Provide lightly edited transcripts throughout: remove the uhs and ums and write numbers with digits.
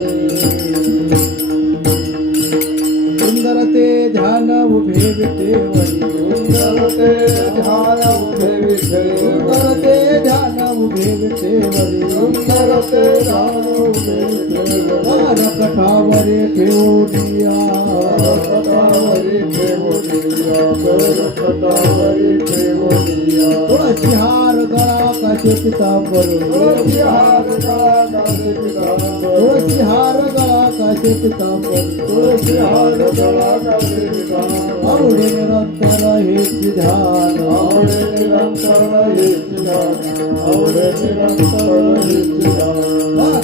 सुंदर ते ध्यान उभे विठेवरी, सुंदर ते ध्यान उभे विठेवरी, सुंदर ते ध्यान उभे विठेवरी, सुंदर ते ध्यान उभे विठेवरी, कटावरे ठेवूनिया, कटावरी ठेवूनिया, कटावरी ठेवूनिया, तुळशी हार गळा काशे पितांबर, तुळशी हार गळा काशे पितांबर, तुळशी हार गळा काशे पितांबर, तुळशी हार गळा काशे पितांबर, आवडे निरंतर हेच ध्यान, आवडे निरंतर हेच ध्यान, आवडे निरंतर हेच ध्यान,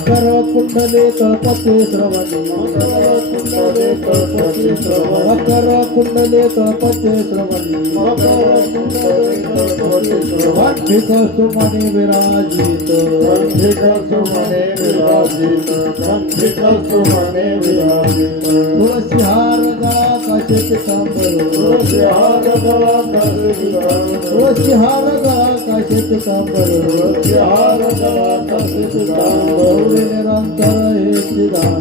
कर कुंडले तळपते श्रवणी, मकर कुंडले तळपती श्रवण, मकर कुंडले तळपते श्रवणी, मकर कुंडले तळपती श्रवण, वाटिक सुमने विराजित, कंठिक सुमने विराजित, कंठिक सुमने विराजित, तुळशी हार गळा काशे पितांबर, तुळशी हार गळा काशे पितांबर, तुळशी हार गळा काशे पितांबर, तुळशी हार गळा काशे पितांबर, आवडे निरंतर हेच ध्यान,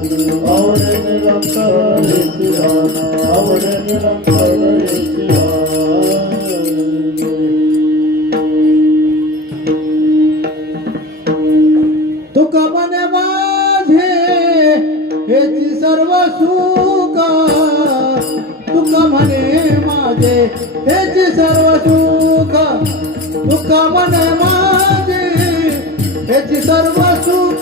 आवडे निरंतर हेच ध्यान, आवडे निरंतर हेच ध्यान. तुका मने माझे हेची सर्व सुख, तुका म्हणे माझे हेची सर्व सुख, तुका म्हणे माझे हेची सर्व सुख,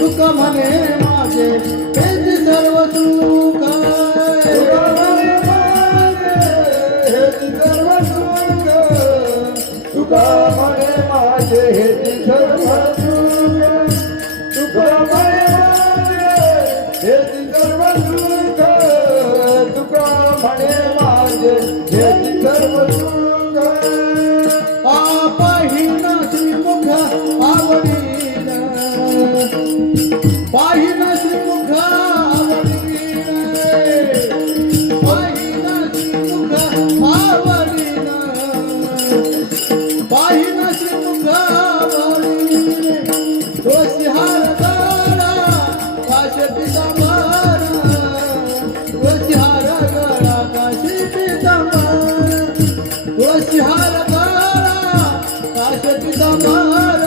तुका म्हणे माझे हेची सर्व सुख, तुका म्हणे माझे हेची सर्व सुख, तुका म्हणे माझे हेची सर्व सुख, तुका म्हणे माझे हेची सर्व सुख, तुका म्हणे माझे हेची सर्व सुख. पाहिन श्रीमुख आवडीन, पाहिन श्रीमुख आवडीन, पाहिन श्रीमुख आवडीन, पाहिन श्रीमुख आवडीन, तुळशी हार गळा काशे पितांबर, तुळशी हार गळा काशे पितांबर, तुळशी हार गळा काशे पितांबर,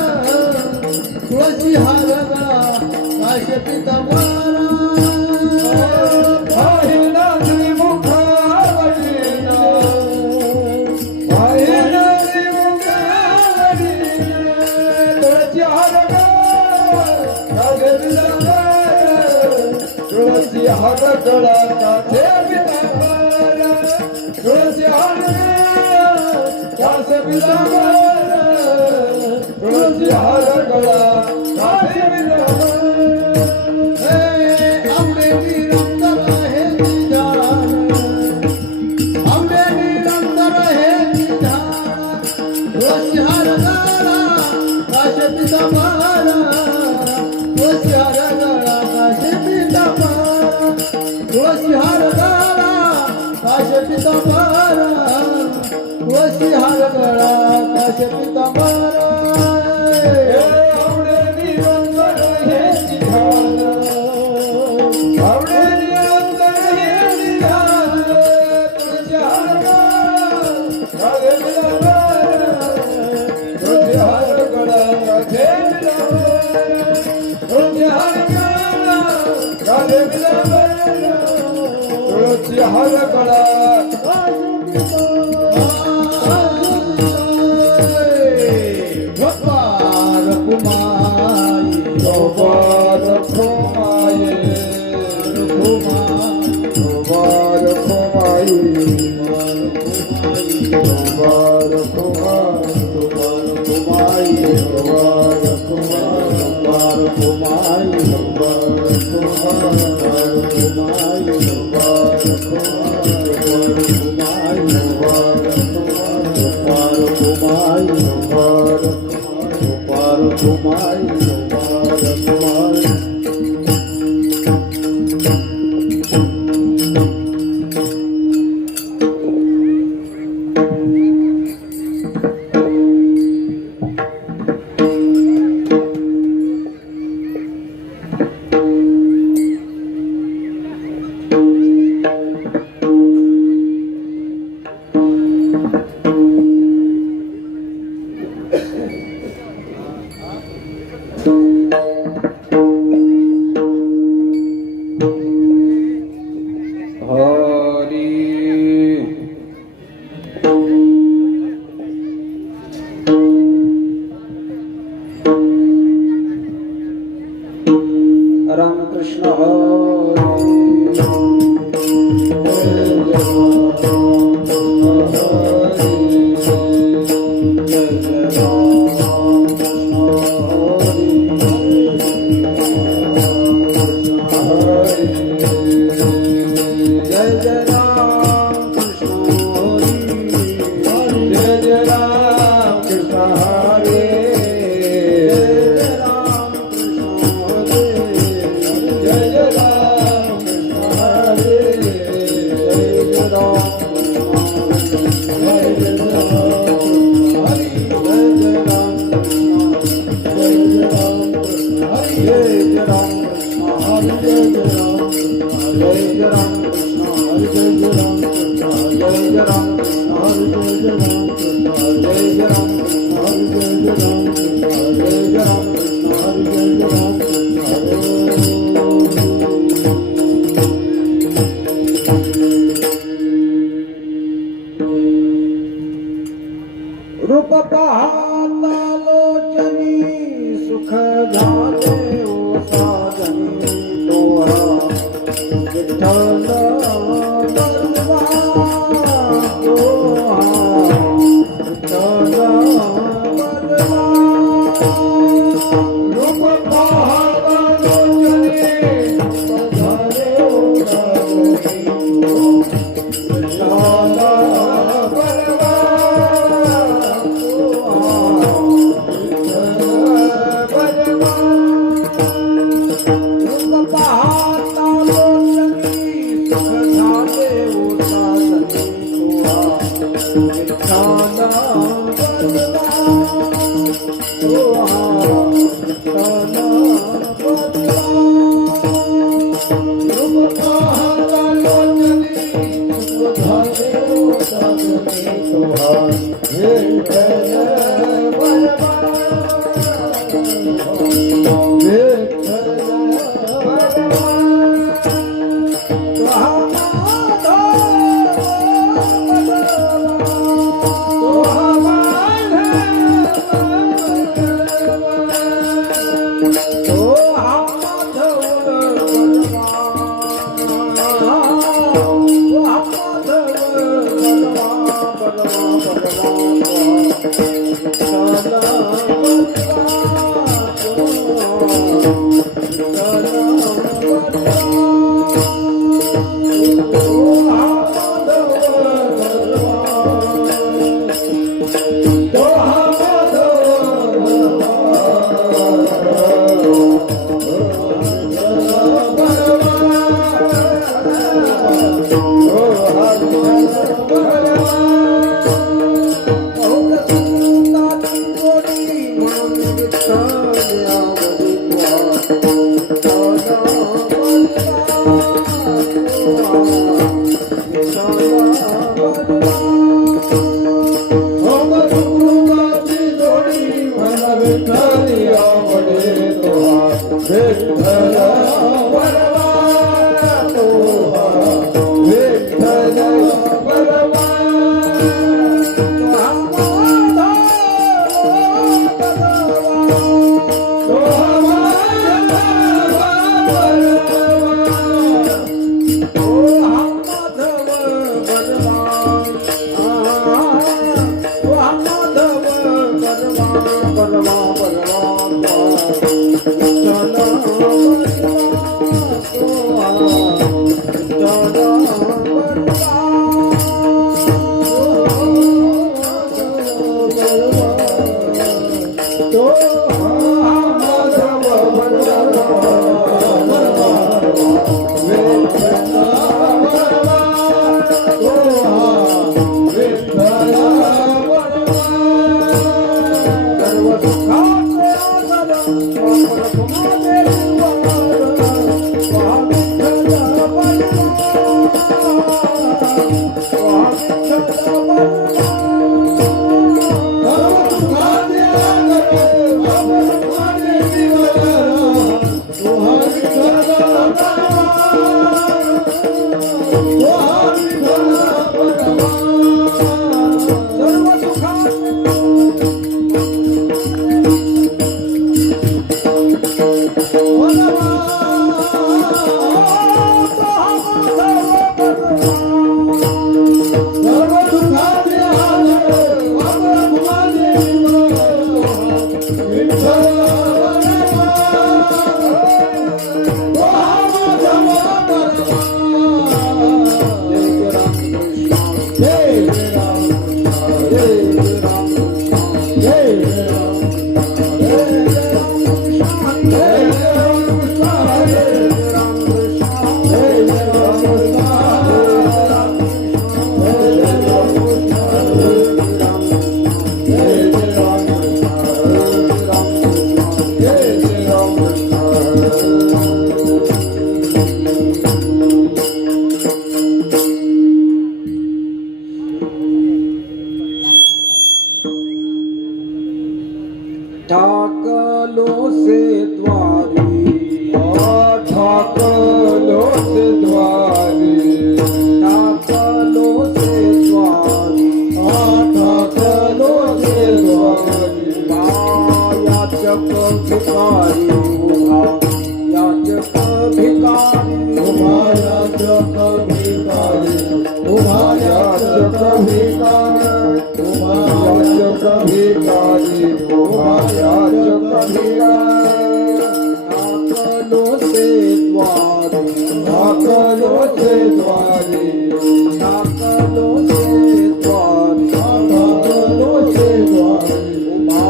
तुळशी हार गळा काशे पितांबर, पाहिन श्रीमुख आवडीन, पाहिन श्रीमुख आवडीन, तुळशी हार गळा काशे पितांबर, तुळशी हार गळा काशे पितांबर, तुळशी हार गळा काशे पितांबर, तुळशी हार गळा काशे पितांबर. आवडे निरंतर हे ध्यान, आवडे निरंतर हे ध्यान, तुळशी हार गळा काशे पितांबर, तुळशी हार गळा काशे पितांबर, तुळशी हार गळा काशे पितांबर, तुळशी हार गळा काशे पितांबर. आवडे निरंतर हेच ध्यान, आवडे निरंतर हेच ध्यान, तुळशी हार गळा काशे पितांबर, तुळशी हार गळा काशे पितांबर, तुळशी हार गळा काशे पितांबर, तुळशी हार गळा गोपाल कुमारी, गोपाल खोमाये, गोपाल खोमाई, गोपाल खोमाई, गोपाल खोमाई, गोपाल खोमाई, गोपाल खोमाई, गोपाल खोमाई, गोपाल खोमाई, रामकृष्ण हरी रूप पाहता लोचनी सुख झाले ओ साजनी तोरा विठ्ठल बलवा तोहा विठ्ठल बलवा रूप पाहता लोचनी सुख झाले ओ साजनी तोरा विठ्ठल वनवा ठाकलो से द्वारी ठाकलो से द्वारी ठाकलो से द्वारी याचक भिकारी उभा याचक भिकारी उभा याचक भिकारी उभा याचक भिकारी उभा याचक भिकारी उभा याचक भिकारी ठाकलो से द्वारी ठाकलो से द्वारी ठाकलो से द्वारी ठाकलो से द्वारी उभा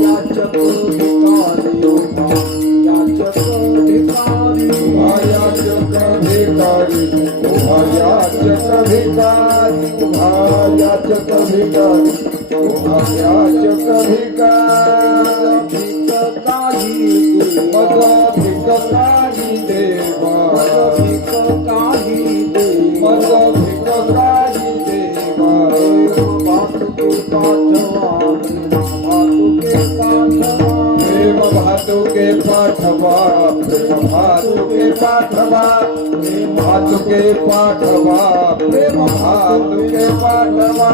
याचक भिकारी उभा याचक भिकारी उभा याचक भिकारी उभा याचक भिकारी उभा याचक भिकारी उभा याचक भिकारी भिक काही मग भिक काही देवा भिक काही मग भिक काही देवा भातुके पाठवा भातुके पाठवा प्रेम भातुके पाठवा प्रेम भातुके पाठवा प्रेम भातुके पाठवा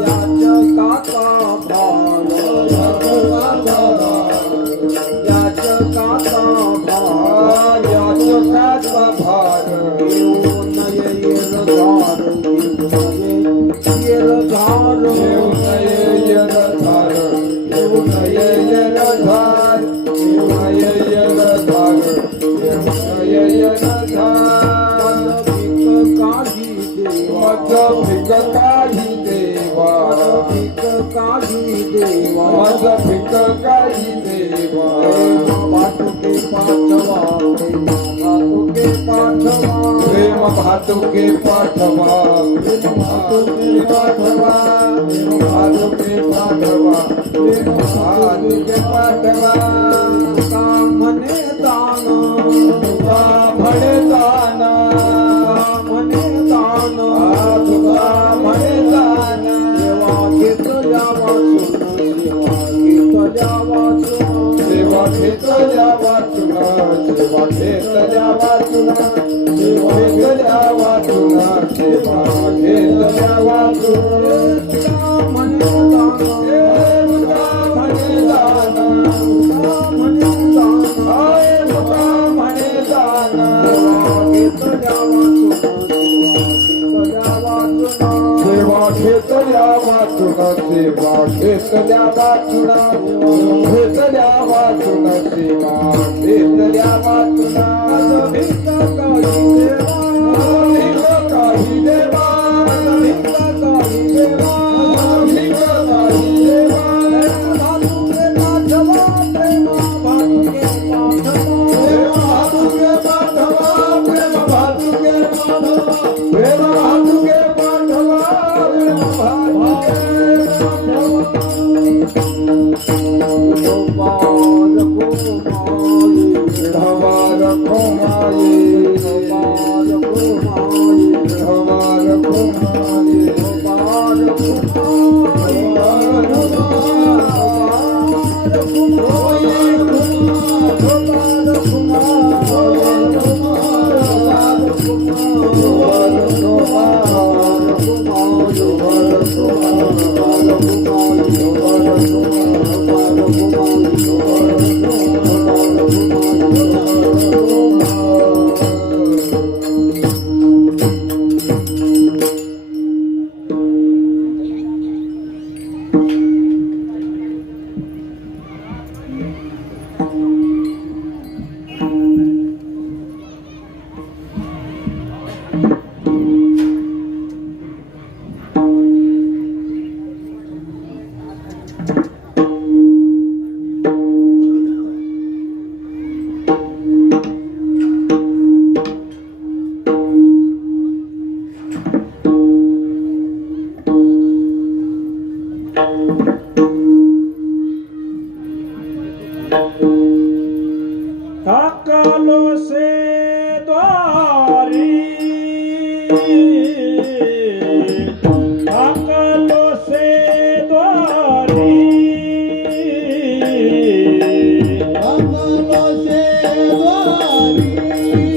याचकाचा भार याचकाचा भार याचकाचा भार येऊ नये येरधार येरधार येऊ नये येरधार येऊ नये येरधार येऊ नये येरधार येऊ नये येरधार भिक काही देवा मग भिक काही देवा भिक काही देवा मग भिक काही देवा भातुके पाठवा भातुके पाठवा प्रेम भातुके पाठवा प्रेम भातुके पाठवा प्रेम भातुके पाठवा प्रेम भातुके पाठवा का म्हणे दान तुका म्हणे दान म्हणे दान तुका म्हणे दान देवा घेतल्या वाचून देवा घेतल्या वाचून सेवा घेतल्या वाचून सेवा घेतल्या वाचून सेवा घेतल्या वाचून का म्हणे दान तुका म्हणे दान म्हणे दान आय तुका म्हणे दान घेतल्या वाचून सेवा घेतल्या वाचून सेवा घेतल्या वाचून घेतल्या वाचून सेवा घेतल्या वाचून भिक काही देवा भिक काही देवा भिक काही देवा भिक काही देवा भातुके पाठवा प्रेम भातुके पाठवा प्रेम भातुके पाठवा प्रेम भातुके पाठवा प्रेम भातुके हमार कुमारी हमार कुमारी ठाकलो से द्वारी ठाकलो से द्वारी ठाकलो से द्वारी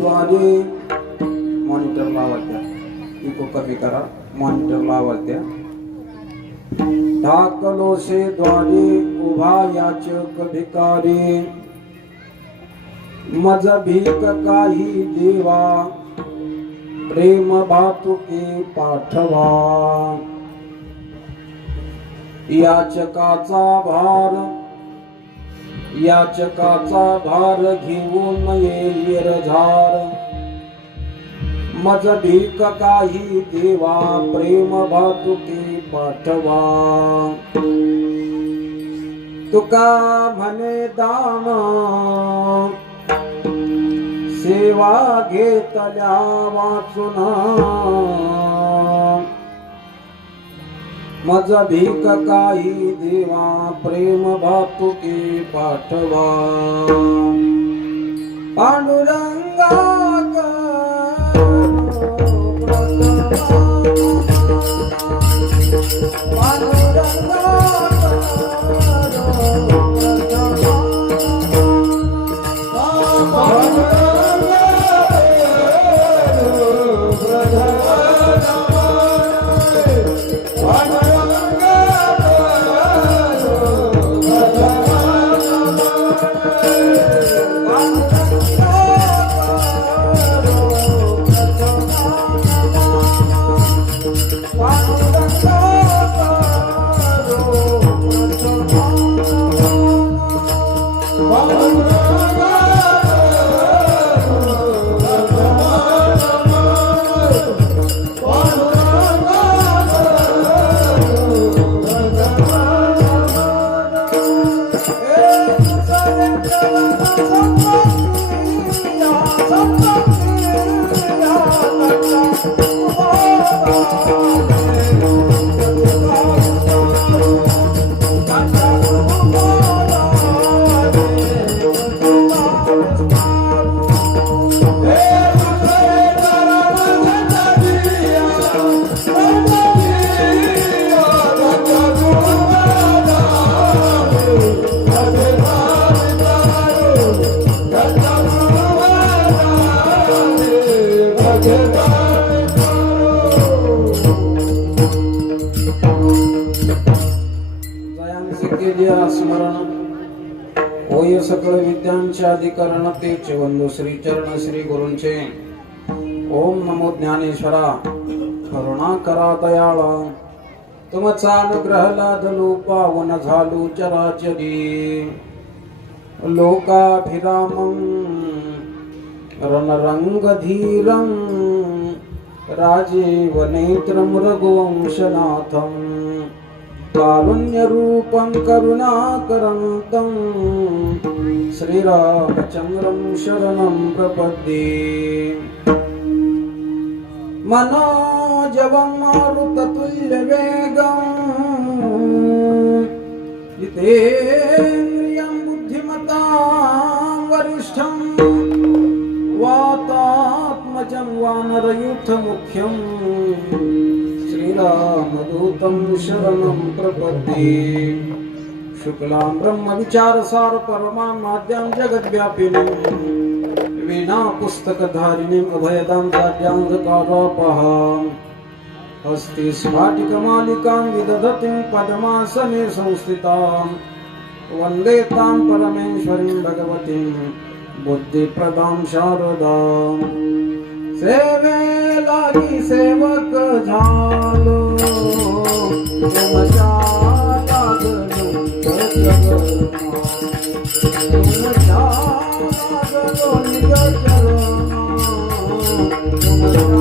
द्वारे मॉनिटर लावत्या इको कमी करा मॉनिटर लावत्या ढाकलोसे द्वारे उभा याचक भिकारी मज भीक काही देवा प्रेम भातुके पाठवा याचकाचा भार घेऊन येईल झार मज भीक काही देवा प्रेम भातुके पाठवा तुका म्हणे दान सेवा घेतल्या वाचून मज भीक काही देवा प्रेम भातुके पाठवा पांडुरंगा स्मरण होय सकळ विद्यांचे अधिकरण तेच वंदो श्री चरण श्री गुरूंचे ओम नमो ज्ञानेश्वरा करुणा करा दयाळ तुमचा अनुग्रह लादलो पावन झालो चराचरी लोकाभिरामं रणरंगधीरं राजीव नेत्रं रघुवंशनाथं कारुण्यरूपं करुणाकरन्तं श्रीरामचन्द्रं शरणं प्रपद्ये मनोजवं मारुततुल्यवेगं जितेन्द्रियं बुद्धिमतां वरिष्ठं वातात्मजं वानरयूथमुख्यं श्रीरामदूतं शरणं प्रपद्ये शुक्लां ब्रह्मविचारसार परमां माद्यां जगद्व्यापिनीं वीणा पुस्तकधारिणीम् अभयदां साध्यान्धकारापहाम् हस्ते स्फाटिकमालिकां विदधतीं पद्मासने संस्थितां वन्दे तां परमेश्वरीं भगवतीं बुद्धिप्रदां शारदां सेवे लागी सेवक झालो तुमच्या लागलो तुमच्या लागलो निज चरणा तुमच्या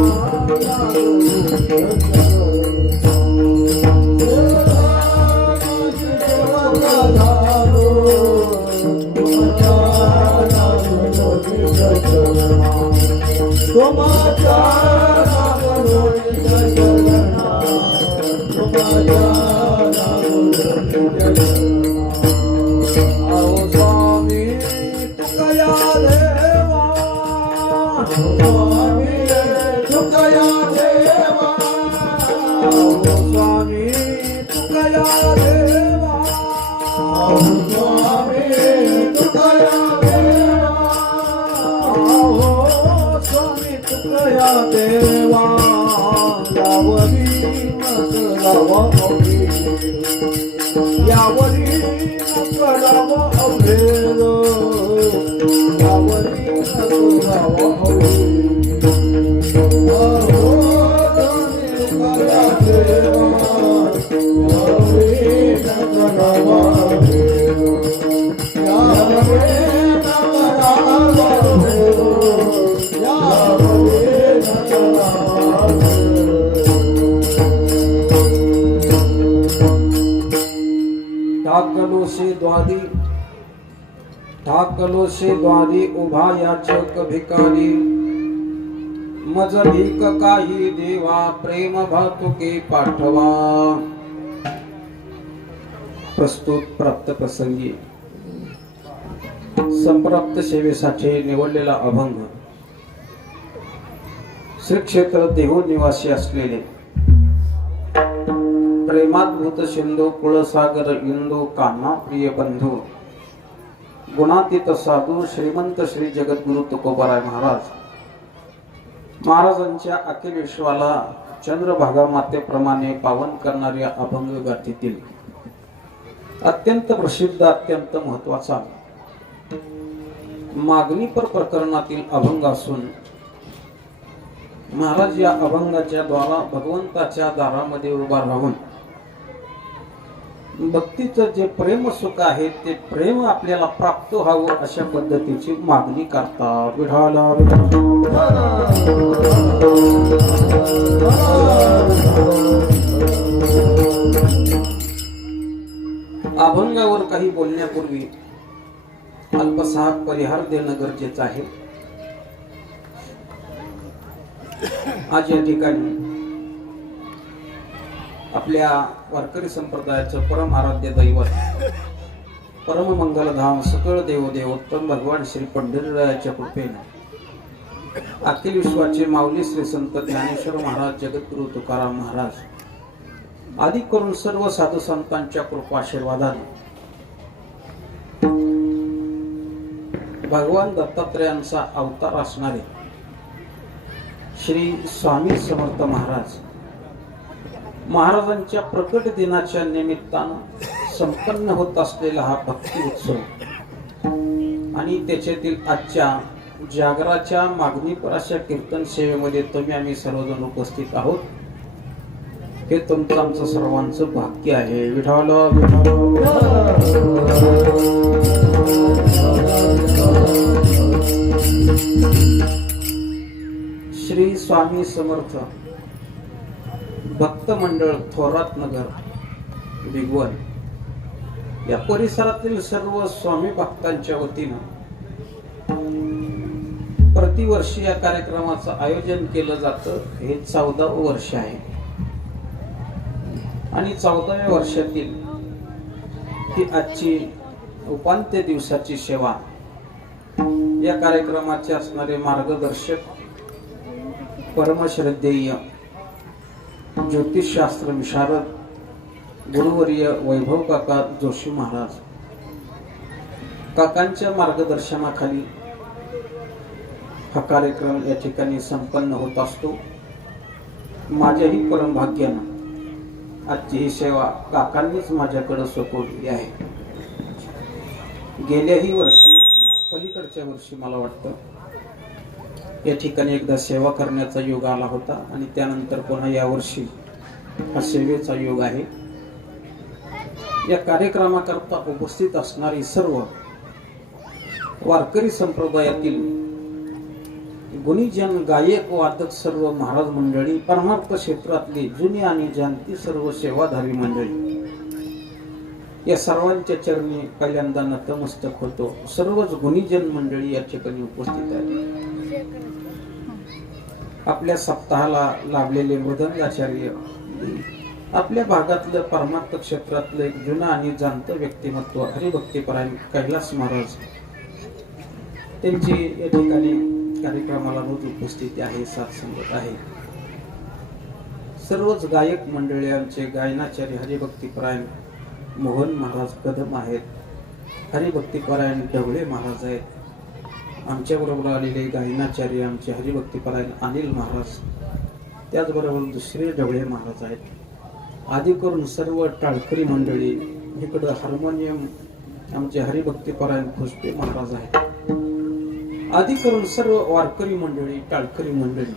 ठाकलो से द्वारी उभा याचक भिकारी मज भीक काही देवा प्रेम भातुके पाठवा. प्रस्तुत प्राप्त प्रसंगी संप्राप्त सेवेसाठी निवडलेला अभंग श्री क्षेत्र देहू निवासी असलेले प्रेमाद्भूत सिंधू कुळसागर इंदू कान्हा प्रिय बंधू गुणातीत साधू श्रीमंत श्री जगद्गुरु तुकोबाराय महाराजांच्या अखिल विश्वाला चंद्रभागा मातेप्रमाणे पावन करणाऱ्या अभंग गाथेतील अत्यंत प्रसिद्ध अत्यंत महत्वाचा मागणीपर प्रकरणातील अभंग असून महाराज या अभंगाच्या द्वारा भगवंताच्या दारामध्ये उभा राहून भक्तीचं जे प्रेम सुख आहे ते प्रेम आपल्याला प्राप्त व्हावं अशा पद्धतीची मागणी करतात. विठाला अभंगावर काही बोलण्यापूर्वी अल्पसा परिहार देणं गरजेचं आहे. आज या ठिकाणी आपल्या वारकरी संप्रदायाचं परम आराध्य दैवत परम मंगलधाम सकळ देवदेवोत्तम भगवान श्री पंढरीरायाच्या कृपेने अखिल विश्वाचे माऊली श्री संत ज्ञानेश्वर महाराज जगद्गुरु तुकाराम महाराज आदी करून सर्व साधू संतांच्या कृपाशीर्वादाने भगवान दत्तात्रयांचा अवतार असणारे श्री स्वामी समर्थ महाराजांच्या प्रकट दिनाच्या निमित्तानं संपन्न होत असलेला हा भक्ती उत्सव आणि त्याच्यातील आजच्या जागराच्या मागणीपर अशा कीर्तन सेवेमध्ये तुम्ही आम्ही सर्वजण उपस्थित आहोत. हे तुमचं आमचं सर्वांचं भाग्य आहे. विठाला श्री स्वामी समर्थ भक्त मंडळ थोरात नगर भिगवण या परिसरातील सर्व स्वामी भक्तांच्या वतीनं प्रतिवर्षी या कार्यक्रमाचं आयोजन केलं जातं. हे 14वं वर्ष आहे आणि 14व्या वर्षातील ही आजची उपांत्य दिवसाची सेवा या कार्यक्रमाचे असणारे मार्गदर्शक परमश्रद्धेय ज्योतिषशास्त्र विशारद गुरुवर्य वैभव काका जोशी महाराज काकांच्या मार्गदर्शनाखाली हा कार्यक्रम या ठिकाणी संपन्न होत असतो. माझ्याही परम भाग्यानं आजची ही सेवा काकांनीच माझ्याकडे सोपवली आहे. गेल्याही वर्षी पलीकडच्या वर्षी मला वाटतं या ठिकाणी एकदा सेवा करण्याचा योग आला होता आणि त्यानंतर पुन्हा या वर्षी हा सेवेचा योग आहे. या कार्यक्रमाकरता उपस्थित असणारी सर्व वारकरी संप्रदायातील गुणीजन गायक वादक सर्व महाराज मंडळी परमार्थ क्षेत्रातली जुनी आणि जाणती सर्व सेवाधारी मंडळी या सर्वांच्या चरणी पहिल्यांदा नतमस्तक होतो. सर्वच गुणीजन मंडळी या ठिकाणी उपस्थित आहेत. आपल्या सप्ताहाला लाभलेले मृदंगाचार्य आपल्या भागातलं परमार्थ क्षेत्रातलं एक जुना आणि जाणतं व्यक्तिमत्व हरिभक्तीपरायण कैलास महाराज त्यांची या ठिकाणी कार्यक्रमाला रोज उपस्थिती आहे, साथ संगत आहे. सर्वच गायक मंडळी आमचे गायनाचार्य हरिभक्तीपरायण मोहन महाराज कदम आहेत, हरिभक्तीपरायण ढवळे महाराज आहेत. आमच्या बरोबर आलेले गायनाचार्य आमचे हरिभक्तीपरायण अनिल महाराज, त्याचबरोबर दुसरे ढवळे महाराज आहेत. आदी करून सर्व टाळकरी मंडळी, इकडं हार्मोनियम आमचे हरिभक्तीपरायण खुशबे महाराज आहेत. आदी करून सर्व वारकरी मंडळी टाळकरी मंडळी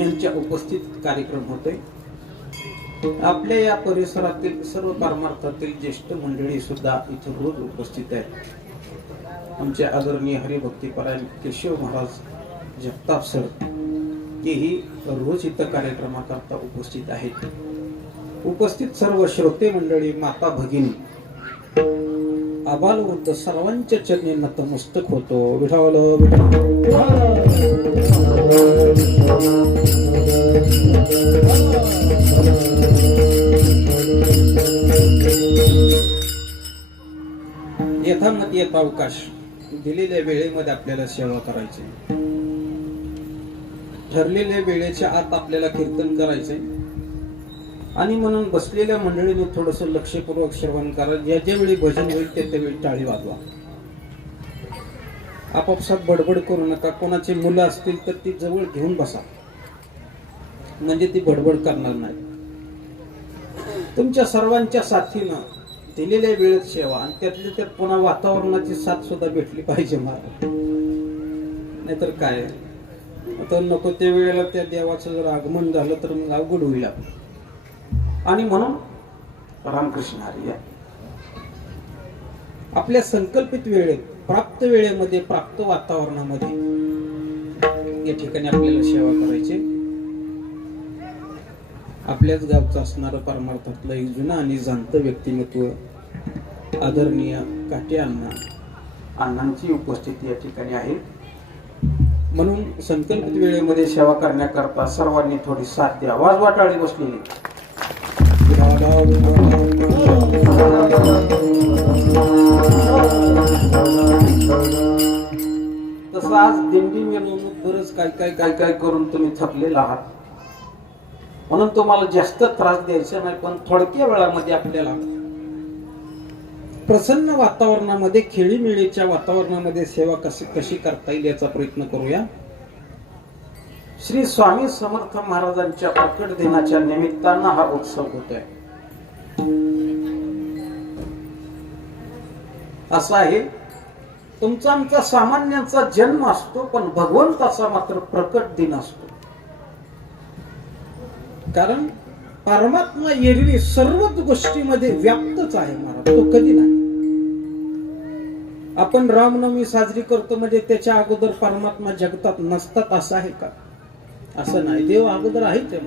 यांच्या उपस्थित कार्यक्रम होते. आपल्या या परिसरातील सर्व परमार्थातील ज्येष्ठ मंडळी सुद्धा इथे रोज उपस्थित आहेत. आमचे आदरणीय हरिभक्तीपरायण केशव महाराज जगताप सर तेही रोज इथं कार्यक्रमाकरता उपस्थित आहेत. उपस्थित सर्व श्रोते मंडळी, माता भगिनी, आबालवृद्ध सर्वांच्या चरणी नतमस्तक होतो. विठावल यथामती येत अवकाश दिलेल्या वेळेमध्ये आपल्याला सेवा करायची. ठरलेल्या वेळेच्या आत आपल्याला कीर्तन करायचंय आणि म्हणून बसलेल्या मंडळीने थोडस लक्षपूर्वक श्रवण करा. ज्या ज्या वेळी भजन होईल त्या त्यावेळी टाळी वाजवा. आपापसात बडबड करू नका. कोणाची मुलं असतील तर ती जवळ घेऊन बसा, म्हणजे ती बडबड करणार नाही. तुमच्या सर्वांच्या साथीनं दिलेल्या वेळेत सेवा आणि त्यातल्या त्यात पुन्हा वातावरणाची साथ सुद्धा भेटली पाहिजे मला. नाहीतर काय आता नको त्या वेळेला त्या देवाचं जर आगमन झालं तर मग अवघड होईल. आणि म्हणून रामकृष्ण हरी या आपल्या संकल्पित वेळेत, प्राप्त वेळेमध्ये, प्राप्त वातावरणामध्ये या ठिकाणी आपल्याला सेवा करायची. आपल्याच गावचं असणारं परमार्थातलं एक जुनं आणि जाणतं व्यक्तिमत्व आदरणीय काटे अण्णांची उपस्थिती या ठिकाणी आहे. म्हणून संकल्पित वेळेमध्ये सेवा करण्याकरता सर्वांनी थोडी साथ द्या. आवाज वाटाळी बसलेली. तसं आज दिंडी मिरवणूक बरंच काय करून तुम्ही थकलेला आहात, म्हणून तुम्हाला जास्त त्रास द्यायचा नाही. पण थोडक्या वेळामध्ये आपल्याला प्रसन्न वातावरणामध्ये, खेळीमेळीच्या वातावरणामध्ये सेवा कशी करता येईल याचा प्रयत्न करूया. श्री स्वामी समर्थ महाराजांच्या प्रकट दिनाच्या निमित्तानं हा उत्सव होतोय. असा आहे, तुमचा आमचा सामान्यांचा जन्म असतो, पण भगवंताचा मात्र प्रकट दिन असतो. कारण परमात्मा एरवी सर्वच गोष्टीमध्ये व्याप्तच आहे महाराज, तो कधी नाही. आपण रामनवमी साजरी करतो म्हणजे त्याच्या अगोदर परमात्मा जगतात नसतात असं आहे का? असं नाही. देव अगोदर आहेच आहे.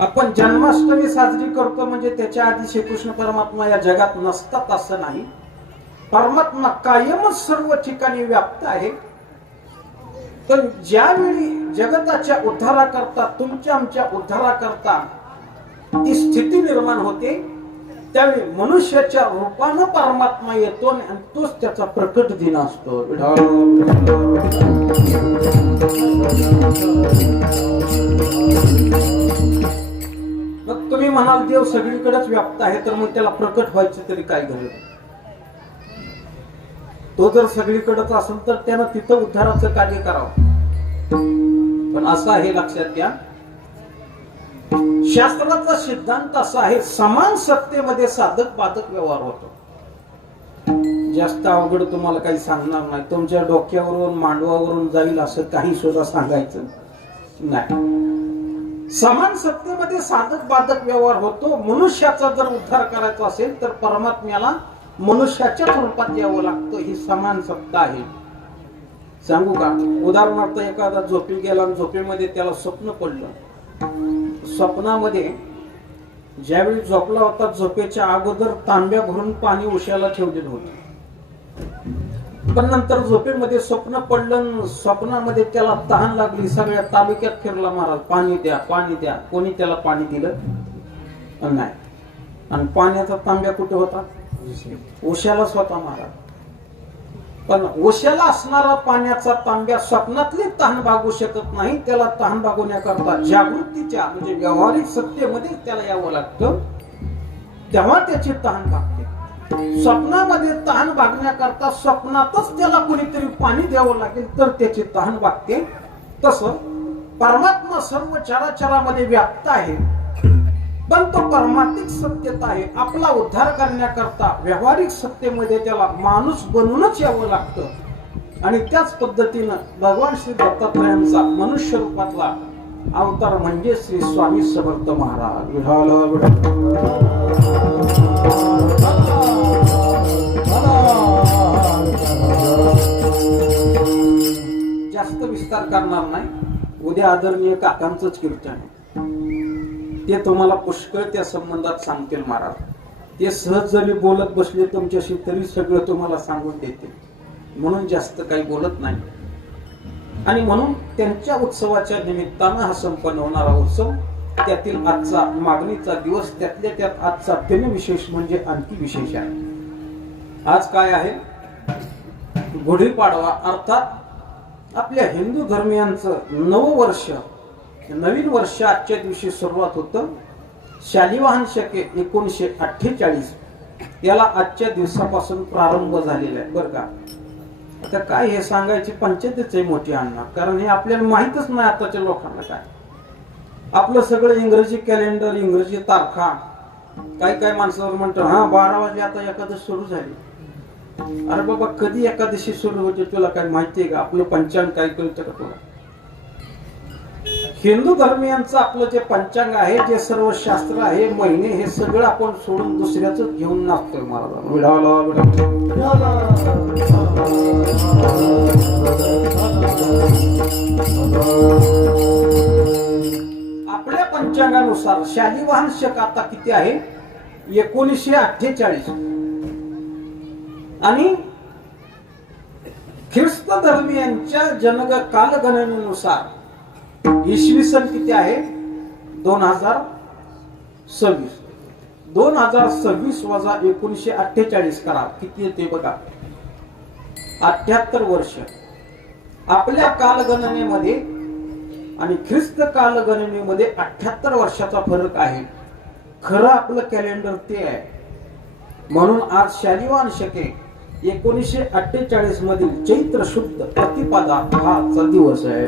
आपण जन्माष्टमी साजरी करतो म्हणजे त्याच्या आधी श्रीकृष्ण परमात्मा या जगात नसतात असं नाही. परमात्मा कायमच सर्व ठिकाणी व्याप्त आहे. तर ज्यावेळी जगताच्या उद्धाराकरता, तुमच्या आमच्या उद्धाराकरता ती स्थिती निर्माण होते, त्यावेळी मनुष्याच्या रूपानं परमात्मा येतो आणि तोच त्याचा प्रकट दिन असतो. मग तुम्ही म्हणाल देव सगळीकडेच व्याप्त आहे, तर मग त्याला प्रकट व्हायची तरी काय गरज? तो जर सगळीकडेच असेल तर त्यानं तिथं उद्धाराचं कार्य करावं. पण असं आहे, लक्षात घ्या, शास्त्राचा सिद्धांत असा आहे, समान सत्तेमध्ये साधक बाधक व्यवहार होतो. जास्त अवघड तुम्हाला काही सांगणार नाही. तुमच्या डोक्यावरून मांडवावरून जाईल असं काही सुद्धा सांगायचं नाही. समान सत्तेमध्ये साधक बाधक व्यवहार होतो. मनुष्याचा जर उद्धार करायचा असेल तर परमात्म्याला मनुष्याच्या रूपात यावं लागतं. ही समान सत्ता आहे. सांगू का? उदाहरणार्थ एखादा झोपी गेला आणि झोपेमध्ये त्याला स्वप्न पडलं. स्वप्नामध्ये ज्यावेळी झोपला होता, झोपेच्या अगोदर तांब्या भरून पाणी उशाला ठेवलेलं होतं. पण नंतर झोपेमध्ये स्वप्न पडलं, स्वप्नामध्ये त्याला तहान लागली. सगळ्या तालुक्यात फिरला महाराज, पाणी द्या, पाणी द्या. कोणी त्याला पाणी दिलं नाही. आणि पाण्याचा तांब्या कुठे होता? उशालाच होता महाराज. पण उशाला असणारा पाण्याचा तांब्या स्वप्नातली तहान भागू शकत नाही. त्याला तहान भागवण्याकरता जागृतीच्या म्हणजे व्यावहारिक सत्तेमध्ये त्याला यावं लागतं, तेव्हा त्याची तहान भागते. स्वप्नामध्ये तहान भागण्याकरता स्वप्नातच त्याला कोणीतरी पाणी द्यावं लागेल तर त्याची तहान भागते. तसं परमात्मा सर्व चराचरामध्ये व्याप्त आहे, पण तो परमार्थिक सत्यता आहे. आपला उद्धार करण्याकरता व्यावहारिक सत्तेमध्ये त्याला माणूस बनूनच यावं लागतं. आणि त्याच पद्धतीनं भगवान श्री दत्तात्रयांचा मनुष्य रूपातला अवतार म्हणजे श्री स्वामी समर्थ महाराज. जास्त विस्तार करणार नाही. उद्या आदरणीय काकांचंच कीर्तन आहे, ते तुम्हाला पुष्कळ त्या संबंधात सांगतील महाराज. ते सहज जरी बोलत बसले तुमच्याशी तरी सगळं तुम्हाला सांगून देते. म्हणून जास्त काही बोलत नाही. आणि म्हणून त्यांच्या उत्सवाच्या निमित्तानं हा संपन्न होणारा उत्सव, त्यातील आजचा मागणीचा दिवस, त्यातल्या त्यात आजचा दिनविशेष म्हणजे आणखी विशेष आहे. आज काय आहे? गुढीपाडवा. अर्थात आपल्या हिंदू धर्मियांचं नववर्ष, नवीन वर्ष आजच्या दिवशी सुरुवात होतं. शालिवाहन शके 1948 याला आजच्या दिवसापासून प्रारंभ झालेला आहे बरं का. आता काय हे सांगायची पंचायतच आहे मोठी अण्णा, कारण हे आपल्याला माहितच नाही आताच्या लोकांना. काय आपलं सगळं इंग्रजी कॅलेंडर, इंग्रजी तारखा. काय माणसावर म्हणतो हा 12 वाजले आता एकादशी सुरू झाली. अरे बाबा कधी एकादशी सुरू होते तुला काय माहितीये का? आपलं पंचांग काय कळतं का तुला? हिंदू धर्मियांचं आपलं जे पंचांग आहे, जे सर्व शास्त्र आहे, महिने, हे सगळं आपण सोडून दुसऱ्याच घेऊन नाचतोय महाराज. आपल्या पंचांगानुसार शालिवाहन शक आता किती आहे? 1948. आणि ख्रिस्त धर्मियांच्या जनक कालगणनेनुसार इसवी सन किती आहे? 2026. 2026 वजा 1948 करा, किती येते बघा? 78 वर्ष. आपल्या कालगणनेमध्ये आणि ख्रिस्त कालगणनेमध्ये 78 वर्षाचा फरक आहे. खरं आपलं कॅलेंडर ते आहे. म्हणून आज शालिवाहन शके 1948 मधील चैत्र शुद्ध प्रतिपदा हाचा दिवस आहे.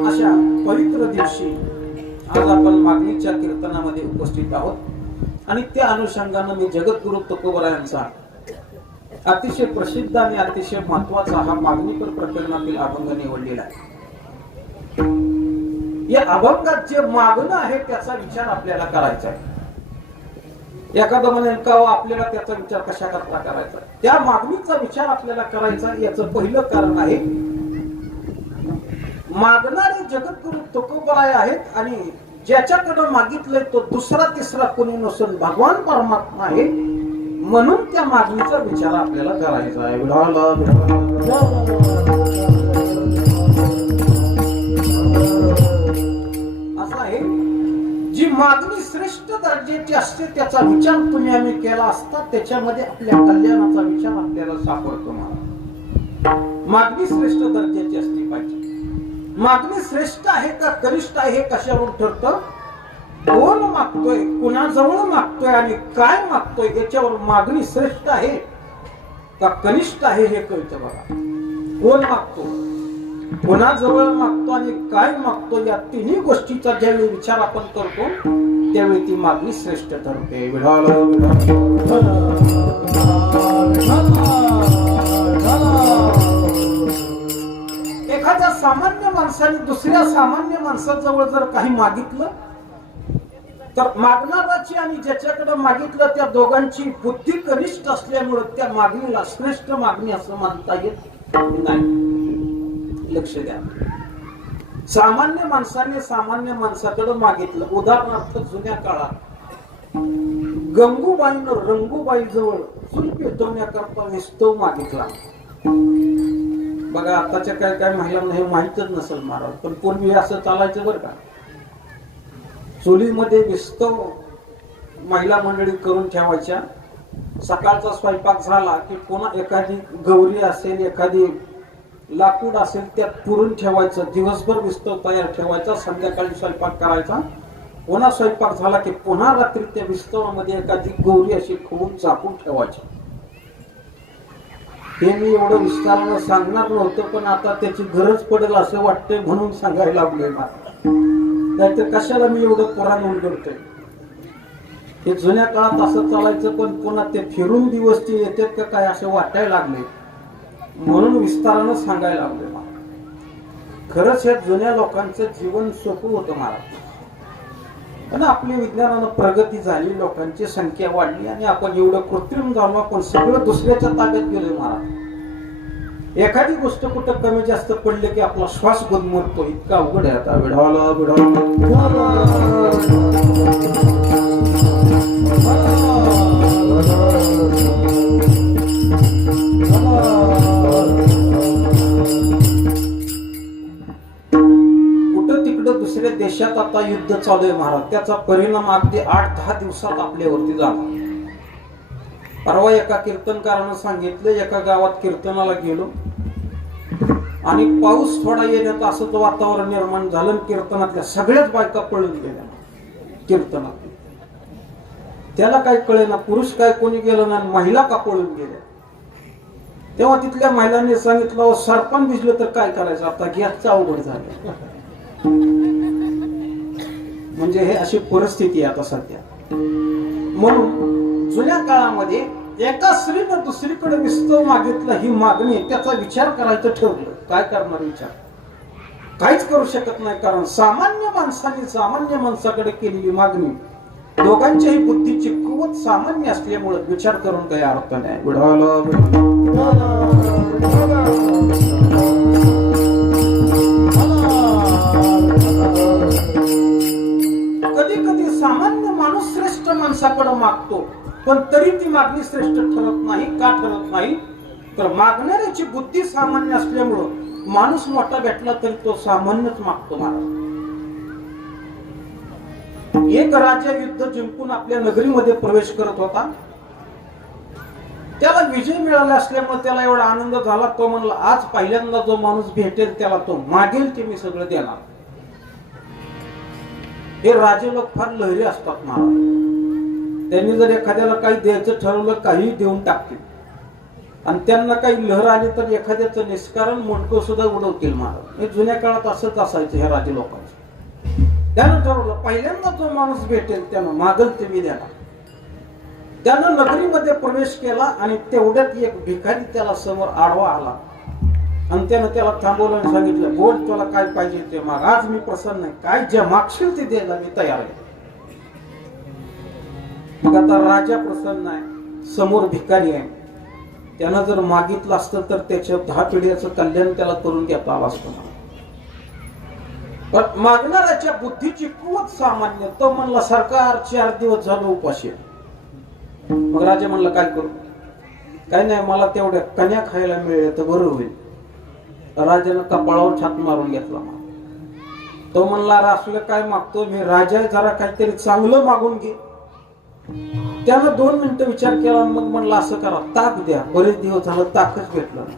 अशा पवित्र दिवशी आज आपण मागणीच्या कीर्तनामध्ये उपस्थित आहोत. आणि त्या अनुषंगाने मी जगद्गुरु तुकोबरायांचा अतिशय प्रसिद्ध आणि अतिशय महत्वाचा हा मागणीपर प्रकरणातील अभंग निवडलेला आहे. या अभंगात जे मागणं आहे त्याचा विचार आपल्याला करायचा आहे. एखादं म्हणेल का आपल्याला त्याचा विचार कशा करता करायचा? त्या मागणीचा विचार आपल्याला करायचा. याचं पहिलं कारण आहे, मागणारे जगद्गुरु तुकोबराय आहेत आणि ज्याच्याकडे मागितलंय तो दुसरा तिसरा कोणी नसून भगवान परमात्मा आहे. म्हणून त्या मागणीचा विचार आपल्याला करायचा आहे. असं आहे, जी मागणी श्रेष्ठ दर्जाची असते त्याचा विचार तुम्ही आम्ही केला असता त्याच्यामध्ये आपल्या कल्याणाचा विचार आपल्याला सापडतो. मागणी श्रेष्ठ दर्जाची असली पाहिजे. मागणी श्रेष्ठ आहे का कनिष्ठ आहे हे कशावरून ठरतं? कोण मागतोय, कुणाजवळ मागतोय आणि काय मागतोय याच्यावर मागणी श्रेष्ठ आहे का कनिष्ठ आहे हे कळतं बघा. कोण मागतो, कुणाजवळ मागतो आणि काय मागतो, या तिन्ही गोष्टीचा ज्यावेळी विचार आपण करतो त्यावेळी ती मागणी श्रेष्ठ ठरते. एखाद्या सामान्य माणसाने दुसऱ्या सामान्य माणसाजवळ जर काही मागितलं तर मागणाराची आणि ज्याच्याकडे मागितलं त्या दोघांची बुद्धी कनिष्ठ असल्यामुळे त्या मागणीला श्रेष्ठ मागणी असं मानता येत नाही. लक्ष द्या. सामान्य माणसाने सामान्य माणसाकडे मागितलं. उदाहरणार्थ जुन्या काळात गंगूबाईनं रंगूबाई जवळ चूल पेटवण्याकरता विस्तव मागितला. बघा आताच्या काय काय महिलांना हे माहितच नसेल महाराज, पण पूर्वी असं चालायचं बरं का. चुलीमध्ये विस्तव महिला मंडळी करून ठेवायच्या. सकाळचा स्वयंपाक झाला की पुन्हा एखादी गौरी असेल, एखादी लाकूड असेल त्यात पुरून ठेवायचं. दिवसभर विस्तव तयार ठेवायचा. संध्याकाळी स्वयंपाक करायचा. पुन्हा स्वयंपाक झाला की पुन्हा रात्री त्या विस्तवामध्ये एखादी गौरी अशी खोवून झाकून ठेवायची. हे मी एवढं विस्तारानं सांगणार नव्हतं, पण आता त्याची गरज पडेल असं वाटतंय म्हणून सांगायला लागलोय मला. नाहीतर कशाला मी एवढं पुराण उलगडतोय. हे जुन्या काळात असं चालायचं, पण पुन्हा ते फिरून दिवस ते येतात का काय असं वाटायला लागले म्हणून विस्तारानं सांगायला लागलोय मला. खरंच हे जुन्या लोकांचं जीवन सोपं होतं मला. पण आपली विज्ञानानं प्रगती झाली, लोकांची संख्या वाढली आणि आपण एवढं कृत्रिम झालो, आपण सगळं दुसऱ्याच्या ताब्यात गेलोय महाराज. एखादी गोष्ट कुठं कमी जास्त पडले की आपला श्वास गुदमरतो. इतका अवघड आहे आता. कुठं तिकडं दुसऱ्या देशात आता युद्ध चालू आहे महाराज, त्याचा परिणाम अगदी 8-10 दिवसात आपल्यावरती झाला. परवा एका कीर्तनकारानं सांगितलं, एका गावात कीर्तनाला गेलो आणि पाऊस थोडा येण्यात असं वातावरण निर्माण झालं. कीर्तनातल्या सगळ्याच बायका पळून गेल्या कीर्तनात. त्याला काय कळेना, पुरुष काय कोणी गेलं ना, महिला का पळून गेल्या. तेव्हा तिथल्या महिलांनी सांगितलं, सरपण भिजलं तर काय करायचं, आता गॅसचं अवघड झालं. म्हणजे हे अशी परिस्थिती आहे आता सध्या. म्हणून जुन्या काळामध्ये एका स्त्रीनं दुसरीकडे विस्तव मागितलं, ही मागणी, त्याचा विचार करायचं ठरवलं. काय करणार विचार? काहीच करू शकत नाही, कारण सामान्य माणसाने सामान्य माणसाकडे केलेली मागणी, दोघांच्याही बुद्धीची कुवत सामान्य असल्यामुळे विचार करून काही अर्थ नाही. कधी कधी सामान्य माणूस श्रेष्ठ माणसाकडे मागतो, पण तरी ती मागणी श्रेष्ठ ठरत नाही. का ठरत नाही? तर मागणाऱ्याची बुद्धी सामान्य असल्यामुळं माणूस मोठा भेटला तरी तो सामान्यच मागतो. महाराज, एक राजा युद्ध जिंकून आपल्या नगरीमध्ये प्रवेश करत होता. त्याला विजय मिळाला असल्यामुळे त्याला एवढा आनंद झाला. तो म्हणला, आज पहिल्यांदा जो माणूस भेटेल त्याला तो मागेल ते मी सगळं देणार. हे राजे लोक फार लहरी असतात महाराज. त्यांनी जर एखाद्याला काही द्यायचं ठरवलं, काही देऊन टाकतील. आणि त्यांना काही लहर आली तर एखाद्याचं निष्कारण मोडकं सुद्धा उडवतील महाराज. हे जुन्या काळात असंच असायचं ह्या राजे लोकांचं. त्यानं ठरवलं, पहिल्यांदा जो माणूस भेटेल त्यानं मागल ते मी देणार. त्यानं नगरीमध्ये प्रवेश केला आणि तेवढ्यात एक भिकारी त्याला समोर आडवा आला आणि त्यानं त्याला थांबवलं आणि सांगितलं, बोल, तुला काय पाहिजे ते माग, आज मी प्रसन्न आहे, काय जे मागशील ते द्यायला मी तयार आहे. मग आता राजा प्रसन्न आहे, समोर भिकारी आहे. त्यानं जर मागितलं असतं तर त्याच्या 10 पिढ्याचं कल्याण त्याला करून घेता आलं असतं. पण मागणाऱ्याच्या बुद्धीची कुवत सामान्य. तो म्हणला, सरकार 4 दिवस झालं उपाशी. मग राजा म्हणला, काय करू? काय नाही, मला तेवढ्या कन्या खायला मिळेल तर बरं होईल. राजानं कपाळावर छात मारून घेतला. तो म्हणला, असलं काय मागतो मी, राजा जरा काहीतरी चांगलं मागून घे. त्यानं 2 मिनिटं विचार केला. मग म्हणला, असं करा, ताक द्या. बरेच दिवस झालं ताकच भेटलं नाही.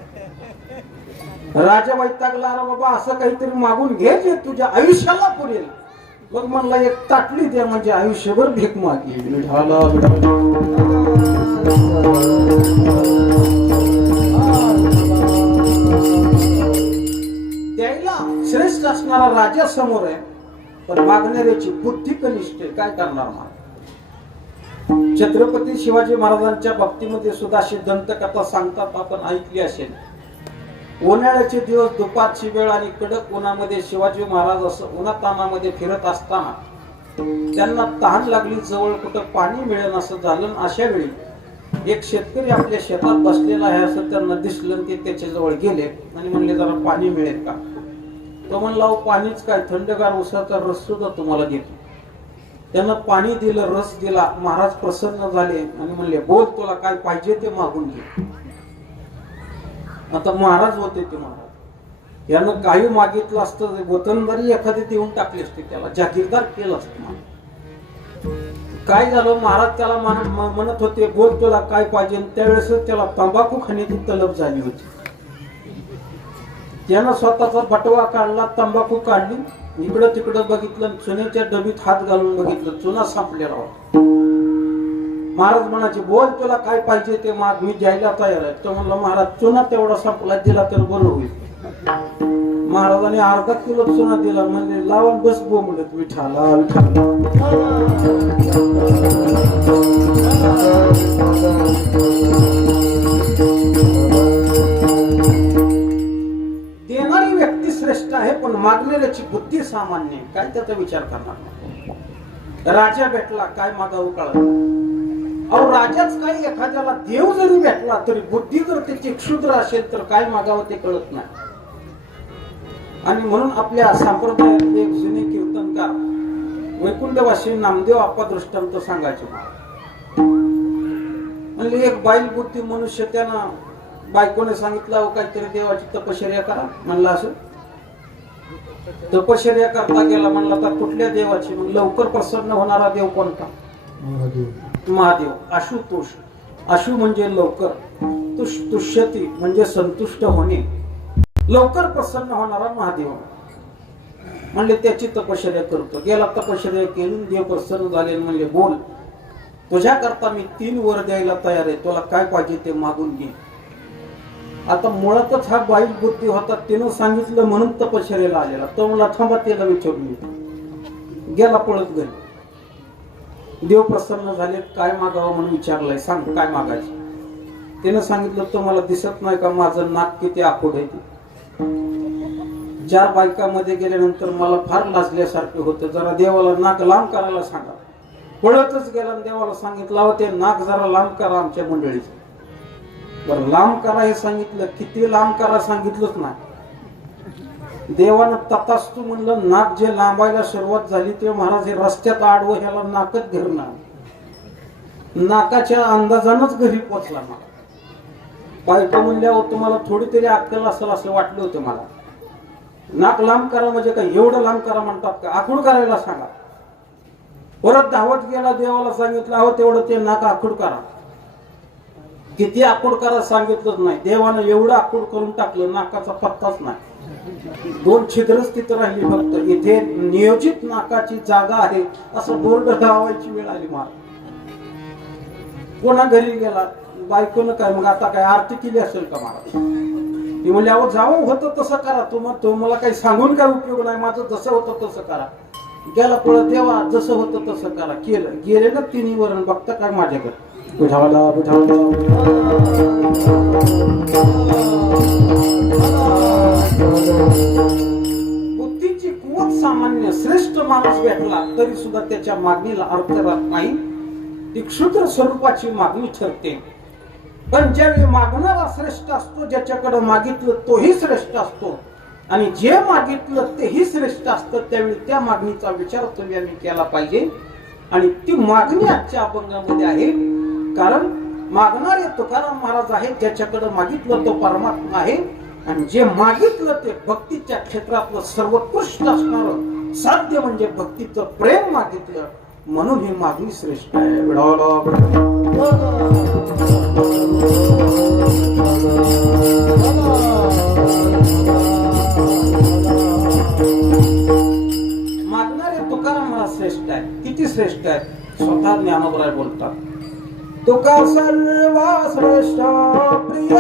राजा वैतागला, अरे बाबा असं काहीतरी मागून घे जे तुझ्या आयुष्याला पुरेल. मग म्हणला, एक ताटली द्या, म्हणजे आयुष्यभर भीक मागेल. त्याला श्रेष्ठ असणारा राजा समोर आहे, पण मागणाऱ्याची बुद्धी कनिष्ठ आहे. काय करणार महाराज? छत्रपती शिवाजी महाराजांच्या बाबतीमध्ये सुद्धा अशी दंतकथा सांगतात, आपण ऐकली असेल. उन्हाळ्याचे दिवस, दुपारची वेळ आणि कडक उन्हामध्ये शिवाजी महाराज असं उन्हातानामध्ये फिरत असताना त्यांना तहान लागली. जवळ कुठं पाणी मिळेल असं झालं. अशा वेळी एक शेतकरी आपल्या शेतात बसलेला आहे असं त्यांना दिसलं. ते त्याच्या जवळ गेले आणि म्हणले, जरा पाणी मिळेल का? तो म्हणला, पाणीच काय, थंडगार उसाचा रस सुद्धा तुम्हाला देतो. त्यानं पाणी दिलं, रस दिला. महाराज प्रसन्न झाले आणि म्हणले, बोल, तुला काय पाहिजे ते मागून घे. आता महाराज होते ते महाराज. यानं काही मागितलं असतं, वतनदारी एखादी देऊन टाकली असते, त्याला जागीरदार केलं असतं. काय झालं, महाराज त्याला म्हणत होते, बोल, तुला काय पाहिजे. त्यावेळेस त्याला तंबाखू खाण्याची तलब झाली होती. त्यानं स्वतःचा बटवा काढला, तंबाखू काढली, इकडं तिकडं बघितलं, चुन्याच्या डबीत हात घालून बघितलं, चुना संपलेला होता. महाराज म्हणायचे, बोल, तुला काय पाहिजे ते माग, मी द्यायला तयार आहे. तो म्हणला, महाराज, चुना तेवढा संपला, दिला तर बरं होईल. महाराजांनी अर्धा किलो चुना दिला. म्हणजे लावून बस बोंबलत, विठाला विठाला. देणारी व्यक्ती श्रेष्ठ आहे, पण मागणाऱ्याची बुद्धी सामान्य आहे. काय त्याचा विचार करणार? राजा भेटला, काय मागावं कळलं. अहो, राजाच काय, एखाद्याला देव जरी भेटला तरी बुद्धी जर त्याची क्षुद्र असेल तर काय मागावं ते कळत नाही. आणि म्हणून आपल्या संप्रदायातले एक जुने कीर्तनकार वैकुंठवासी नामदेव आप्पा दृष्टांत सांगायचे. म्हणजे एक बाईल बुद्धी मनुष्य, त्यानं बायकोने सांगितलं, काहीतरी देवाची तपश्चर्या करा. म्हणलं, असं तपश्चर्या करता गेला. म्हणला तर कुठल्या देवाची? मग लवकर प्रसन्न होणारा देव कोणता? महादेव. आशुतोष. आशु म्हणजे लवकर, तुष्यती म्हणजे संतुष्ट होणे, लवकर प्रसन्न होणारा महादेव. म्हणले त्याची तपश्चर्या करतो. गेला, तपश्चर्या केली, देव प्रसन्न झाले. म्हणले बोल, तुझ्या करता मी 3 वर द्यायला तयार आहे, तुला काय पाहिजे ते मागून घे. आता मुळातच हा बाईक बुद्धी होता, तिनं सांगितलं म्हणून तपश्चर्याला आलेला. तो मला थांबा, त्याला विचारून गेला पळत घरी. देव प्रसन्न झाले. काय मागावं म्हणून विचारलंय, सांग काय मागायचं. त्यानं सांगितलं, तो मला दिसत नाही का माझं नाक किती आखूड आहे. 4 बायकामध्ये गेल्यानंतर मला फार लाजल्यासारखे होतं, जरा देवाला नाक लांब करायला सांगा. पळतच गेला, देवाला सांगितलं, ते नाक जरा लांब करा आमच्या मंडळीचं. बरं, लांब करा हे सांगितलं, किती लांब करा सांगितलंच नाही. देवानं तथास्तु म्हणलं. नाक जे लांबायला सुरुवात झाली तेव्हा महाराज हे रस्त्यात आडवं, ह्याला नाकच घरणार. नाकाच्या अंदाजानच घरी पोचला. मला बायको म्हणल्यावर तुम्हाला थोडी तरी अक्कल असेल असं वाटलं होतं मला. नाक लांब करा म्हणजे काय एवढं लांब करा म्हणतात का? आखूड करायला सांगा. परत धावत गेला, देवाला सांगितलं, अहो तेवढं ते नाक आखूड करा. किती आखूड करा सांगितलंच नाही. देवानं एवढं आखूड करून टाकलं, नाकाचा पत्ताच नाही. 2 छिद्रच तिथं राहिली फक्त. इथे नियोजित नाकाची जागा आहे असं बोर्ड लावायची वेळ आली. मला कोणा घरी गेला, बायकोनं काय मग आता काय आरती केली असेल का मला? ती म्हणली, अहो जावं होतं तसं करा, तुम्हाला काही सांगून काय उपयोग नाही, माझं जसं होतं तसं करा. गेला पळत, देवा जसं होतं तसं करा. केलं. गेले ना 3 वरण, बघता काय माझ्याकडे बुझावला. बुद्धीची कुवत सामान्य श्रेष्ठ माणूस भेटला तरी सुद्धा त्याच्या मागणीला अर्थ राहत नाही. ती क्षुद्र स्वरूपाची मागणी ठरते. पण ज्यावेळी मागणारा श्रेष्ठ असतो, ज्याच्याकडे मागितलं तोही श्रेष्ठ असतो, आणि जे मागितलं तेही श्रेष्ठ असतं, त्यावेळी त्या मागणीचा विचार तुम्ही आम्ही केला पाहिजे. आणि ती मागणी आजच्या अभंगामध्ये आहे. कारण मागणारे तुकाराम महाराज आहेत, ज्याच्याकडे मागितलं तो परमात्मा आहे, आणि जे मागितलं ते भक्तीच्या क्षेत्रातलं सर्वोत्कृष्ट असणारं साध्य म्हणजे भक्तीचं प्रेम मागितलं, म्हणून ही मागणी श्रेष्ठ आहे. मागणारे तुकाराम महाराज श्रेष्ठ आहे. किती श्रेष्ठ आहेत? स्वतः ज्ञानोबराय बोलतात, तुका सर्व श्रेष्ठ प्रिय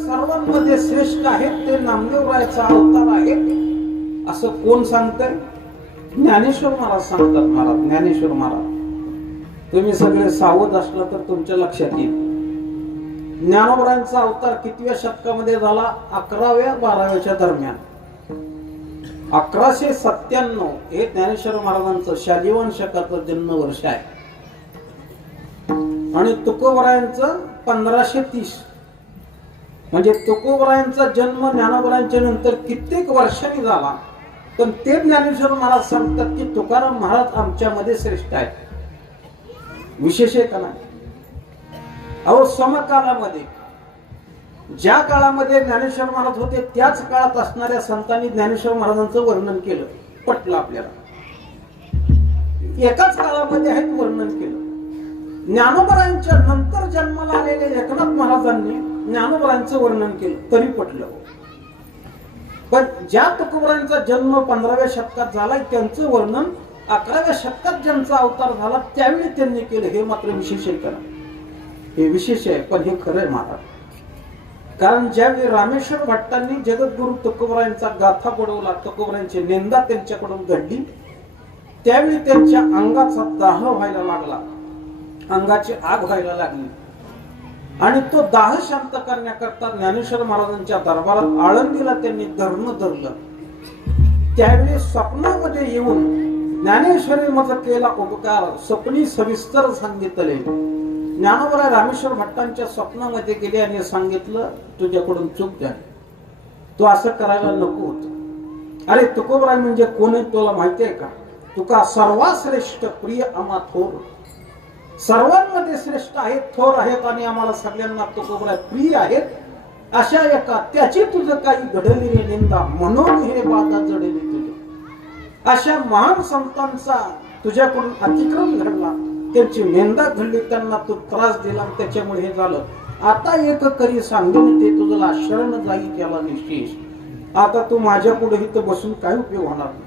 सर्वांमध्ये श्रेष्ठ आहेत ते नामदेवरायाचा अवतार आहे असं कोण सांगतंय? ज्ञानेश्वर महाराज सांगतात. महाराज ज्ञानेश्वर महाराज, तुम्ही सगळे सावध असला तर तुमच्या लक्षात येईल. ज्ञानोबरायांचा अवतार कितव्या शतकामध्ये झाला? 11व्या-12व्याच्या दरम्यान. 1197 हे ज्ञानेश्वर महाराजांचं शालिवाहन शकाचं जन्म वर्ष आहे, आणि तुकोबरायांचं 1530. म्हणजे तुकोबरायांचा जन्म ज्ञानोबरायांच्या नंतर कित्येक वर्षांनी झाला, पण ते ज्ञानेश्वर महाराज सांगतात की तुकाराम महाराज आमच्यामध्ये श्रेष्ठ आहेत. विशेष आहे का नाही? अहो, समकालामध्ये ज्या काळामध्ये ज्ञानेश्वर महाराज होते त्याच काळात असणाऱ्या संतांनी ज्ञानेश्वर महाराजांचं वर्णन केलं, पटलं आपल्याला. एकाच काळामध्ये आहेत वर्णन केलं. ज्ञानोबरांच्या नंतर जन्माला आलेल्या एकनाथ महाराजांनी ज्ञानोबरांचं वर्णन केलं तरी पटलं. पण ज्या तुकोबरांचा जन्म 15व्या शतकात झालाय त्यांचं वर्णन 11व्या शतकात ज्यांचा अवतार झाला त्यावेळी त्यांनी केलं. हे मात्र विशेष आहे का? हे विशेष आहे, पण हे खरं आहे महाराज. कारण ज्यावेळी रामेश्वर भट्टांनी जगद्गुरु तुकोबरांचा गाथा बुडवला, तुकोबरांची निंदा त्यांच्याकडून घडली, त्यावेळी त्यांच्या अंगाचा दाह व्हायला लागला, अंगाची आग व्हायला लागली. आणि तो दाह शांत करण्याकरता ज्ञानेश्वर महाराजांच्या दरबारात आळंदीला त्यांनी धरणं धरलं. त्यावेळी स्वप्नामध्ये येऊन ज्ञानेश्वरी मज केला उपकार स्वप्नी सविस्तर सांगितले. ज्ञानोबा रामेश्वर भट्टांच्या स्वप्नामध्ये गेले आणि सांगितलं, तुझ्याकडून चूक झाली, तू असं करायला नको होत. अरे तुकोबराय म्हणजे कोण आहे तुला माहिती आहे का? तुका सर्वात श्रेष्ठ प्रिय आम्हा थोर, सर्वांमध्ये श्रेष्ठ आहेत, थोर आहेत आणि आम्हाला सगळ्यांना तुकोबराय प्रिय आहेत. अशा एका त्याची तुझं काही घडलेली निंदा म्हणून हे बाधा जडली तुझे. अशा महान संतांचा तुझ्याकडून अतिक्रम घडला, त्यांची निंदा घडली, त्यांना तू त्रास दिला, त्याच्यामुळे हे झालं. आता एक करी सांगून ते तुझला शरण जाई त्याला निश्चिश. आता तू माझ्या पुढे इथं बसून काय उपयोग होणार नाही.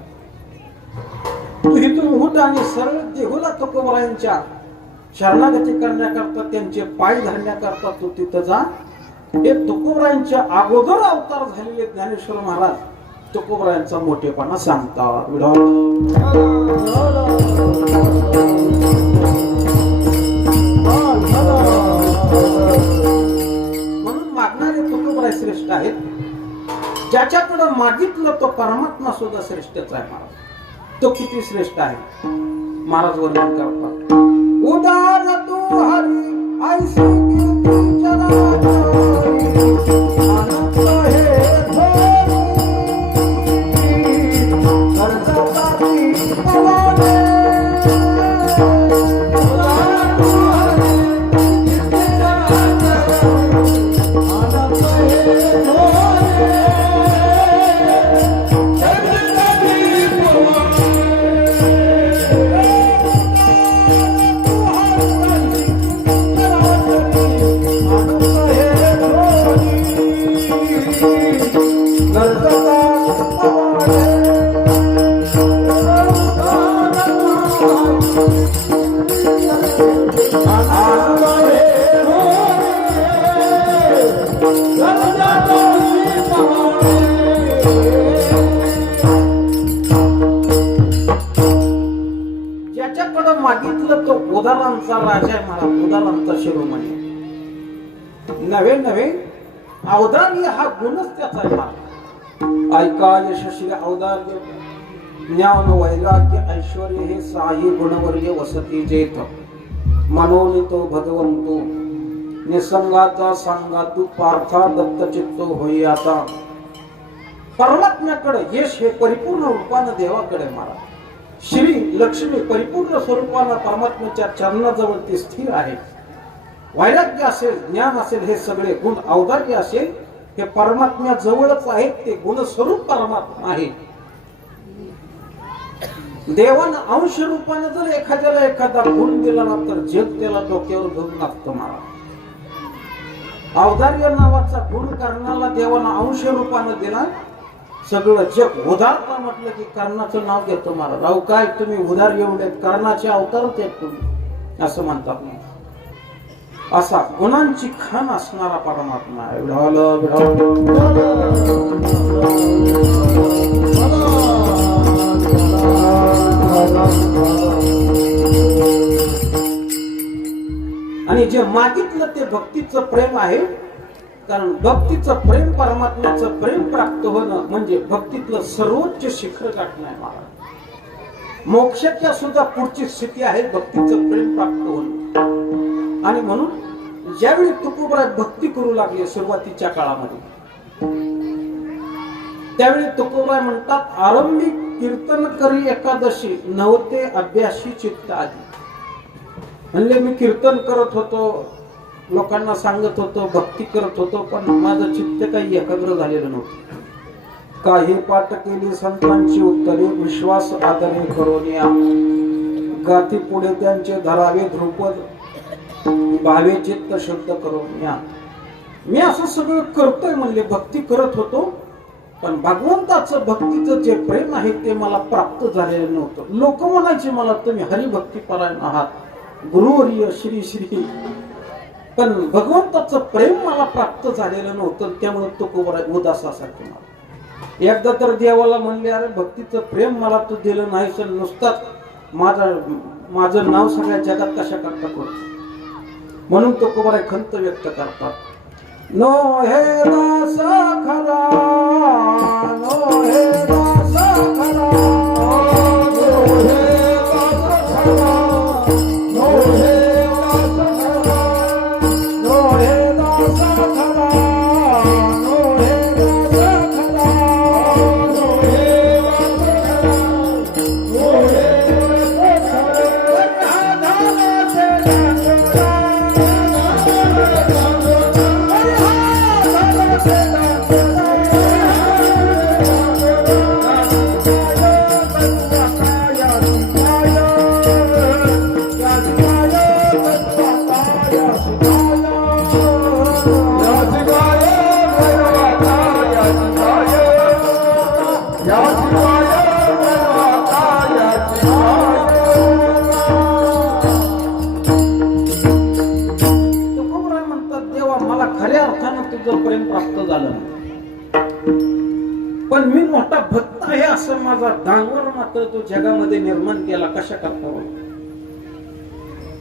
तू इथून उठ आणि सरळ देहुला तुकोबरायांच्या शरणागती करण्याकरता, त्यांचे पाय धरण्याकरता तू तिथं जा. हे तुकोबरायांच्या अगोदर अवतार झालेले ज्ञानेश्वर महाराज तुकोबरायांचा मोठेपणा सांगतात. म्हणून मागणारे तुकोबराय श्रेष्ठ आहेत. ज्याच्याकडे मागितलं तो परमात्मा सुद्धा श्रेष्ठच आहे. महाराज तो किती श्रेष्ठ आहे महाराज वर्णन करतात. उदार तू हरी ऐसी कीर्ती जनाची, अनंत हे धोरी, कर्जताची पवाने. उदार तू हरी कीर्ती जनाची, अनंत हे धोरी, कर्जताची पवाने. ज्याच्याकडे मागितलं तो उदारांचा राजा आहे महाराज, उदारांचा शिरोमणी. नवे नवे औदार्य हा गुणच त्याचा आहे महाराज. ऐका यशस्वी औदार्य ज्ञान वैराग्य ऐश्वर्य हे साही गुणवर्य वसती जेथ. मनोनी तो भगवंतो निसंगाचा सांगातू पार्था दत्त चित्तो होई आता. परमात्म्याकडे यश हे परिपूर्ण रूपानं देवाकडे महाराज. श्री लक्ष्मी परिपूर्ण स्वरूपानं परमात्म्याच्या चरणाजवळ ती स्थिर आहे. वैराग्य असेल, ज्ञान असेल, हे सगळे गुण, औदार्य असेल, हे परमात्म्या जवळच आहेत. ते गुणस्वरूप परमात्मा आहे. देवानं अंश रूपाने जर एखाद्याला एखादा गुण दिला ना तर जग त्याला डोक्यावर घेऊन नाचतं महाराज. औदार्य नावाचा गुण कर्णाला देवानं अंश रूपाने दिला. सगळं जग उदारता म्हटलं की कर्णाचं नाव घेतो महाराज. अहो काय तुम्ही उदार एवढे, कर्णाचे अवतारच आहेत तुम्ही असं म्हणतात ना. असा गुणांची खान असणारा परमात्मा आहे. आणि जे मागितलं ते भक्तीचं प्रेम आहे. कारण भक्तीचं प्रेम, परमात्म्याचं प्रेम प्राप्त होणं म्हणजे भक्तीतलं सर्वोच्च शिखर गाठणं आहे महाराज. मोक्षाच्या सुद्धा पुढची स्थिती आहे भक्तीचं प्रेम प्राप्त होणं. आणि म्हणून ज्यावेळी तुकोबराय भक्ती करू लागले सुरुवातीच्या काळामध्ये, त्यावेळी तुकोबराय म्हणतात, आरंभी कीर्तन करी एकादशी नवते अभ्यासी चित्त आधी. म्हणजे मी कीर्तन करत होतो, लोकांना सांगत होतो, भक्ती करत होतो, पण माझं चित्त काही एकाग्र झालेलं नव्हतं. काही पाठ केली संतांची उत्तरे, विश्वास आदरे करून या गाती पुढे त्यांचे धरावे ध्रुपद. भावे चित्त शुद्ध करून या. मी असं सगळं करतोय म्हणले, भक्ती करत होतो, पण भगवंताचं भक्तीचं जे प्रेम आहे ते मला प्राप्त झालेलं नव्हतं. लोक म्हणायचे मला, तुम्ही हरिभक्ती परायण आहात, गुरुवर्य श्री श्री, पण भगवंताचं प्रेम मला प्राप्त झालेलं नव्हतं. त्यामुळे तो उदास असा केला. एकदा तर देवाला म्हणले, अरे भक्तीचं प्रेम मला तू दिलं नाहीस, नुसताच माझं नाव सगळ्या जगात कशा करता करतो. म्हणून तो कुमार खंत व्यक्त करतात, नो हे दास खरा, नो हे दास खरा, नो हे दास खरा, नो हे दास खरा, नो हे दास खरा, नो हे दास खरा, नो हे दास खरा, नो हे प्रेम प्राप्त झालं पण मी मोठा भक्त आहे असं माझा दांगवर मात्र तो जगामध्ये निर्माण केला कशा करता.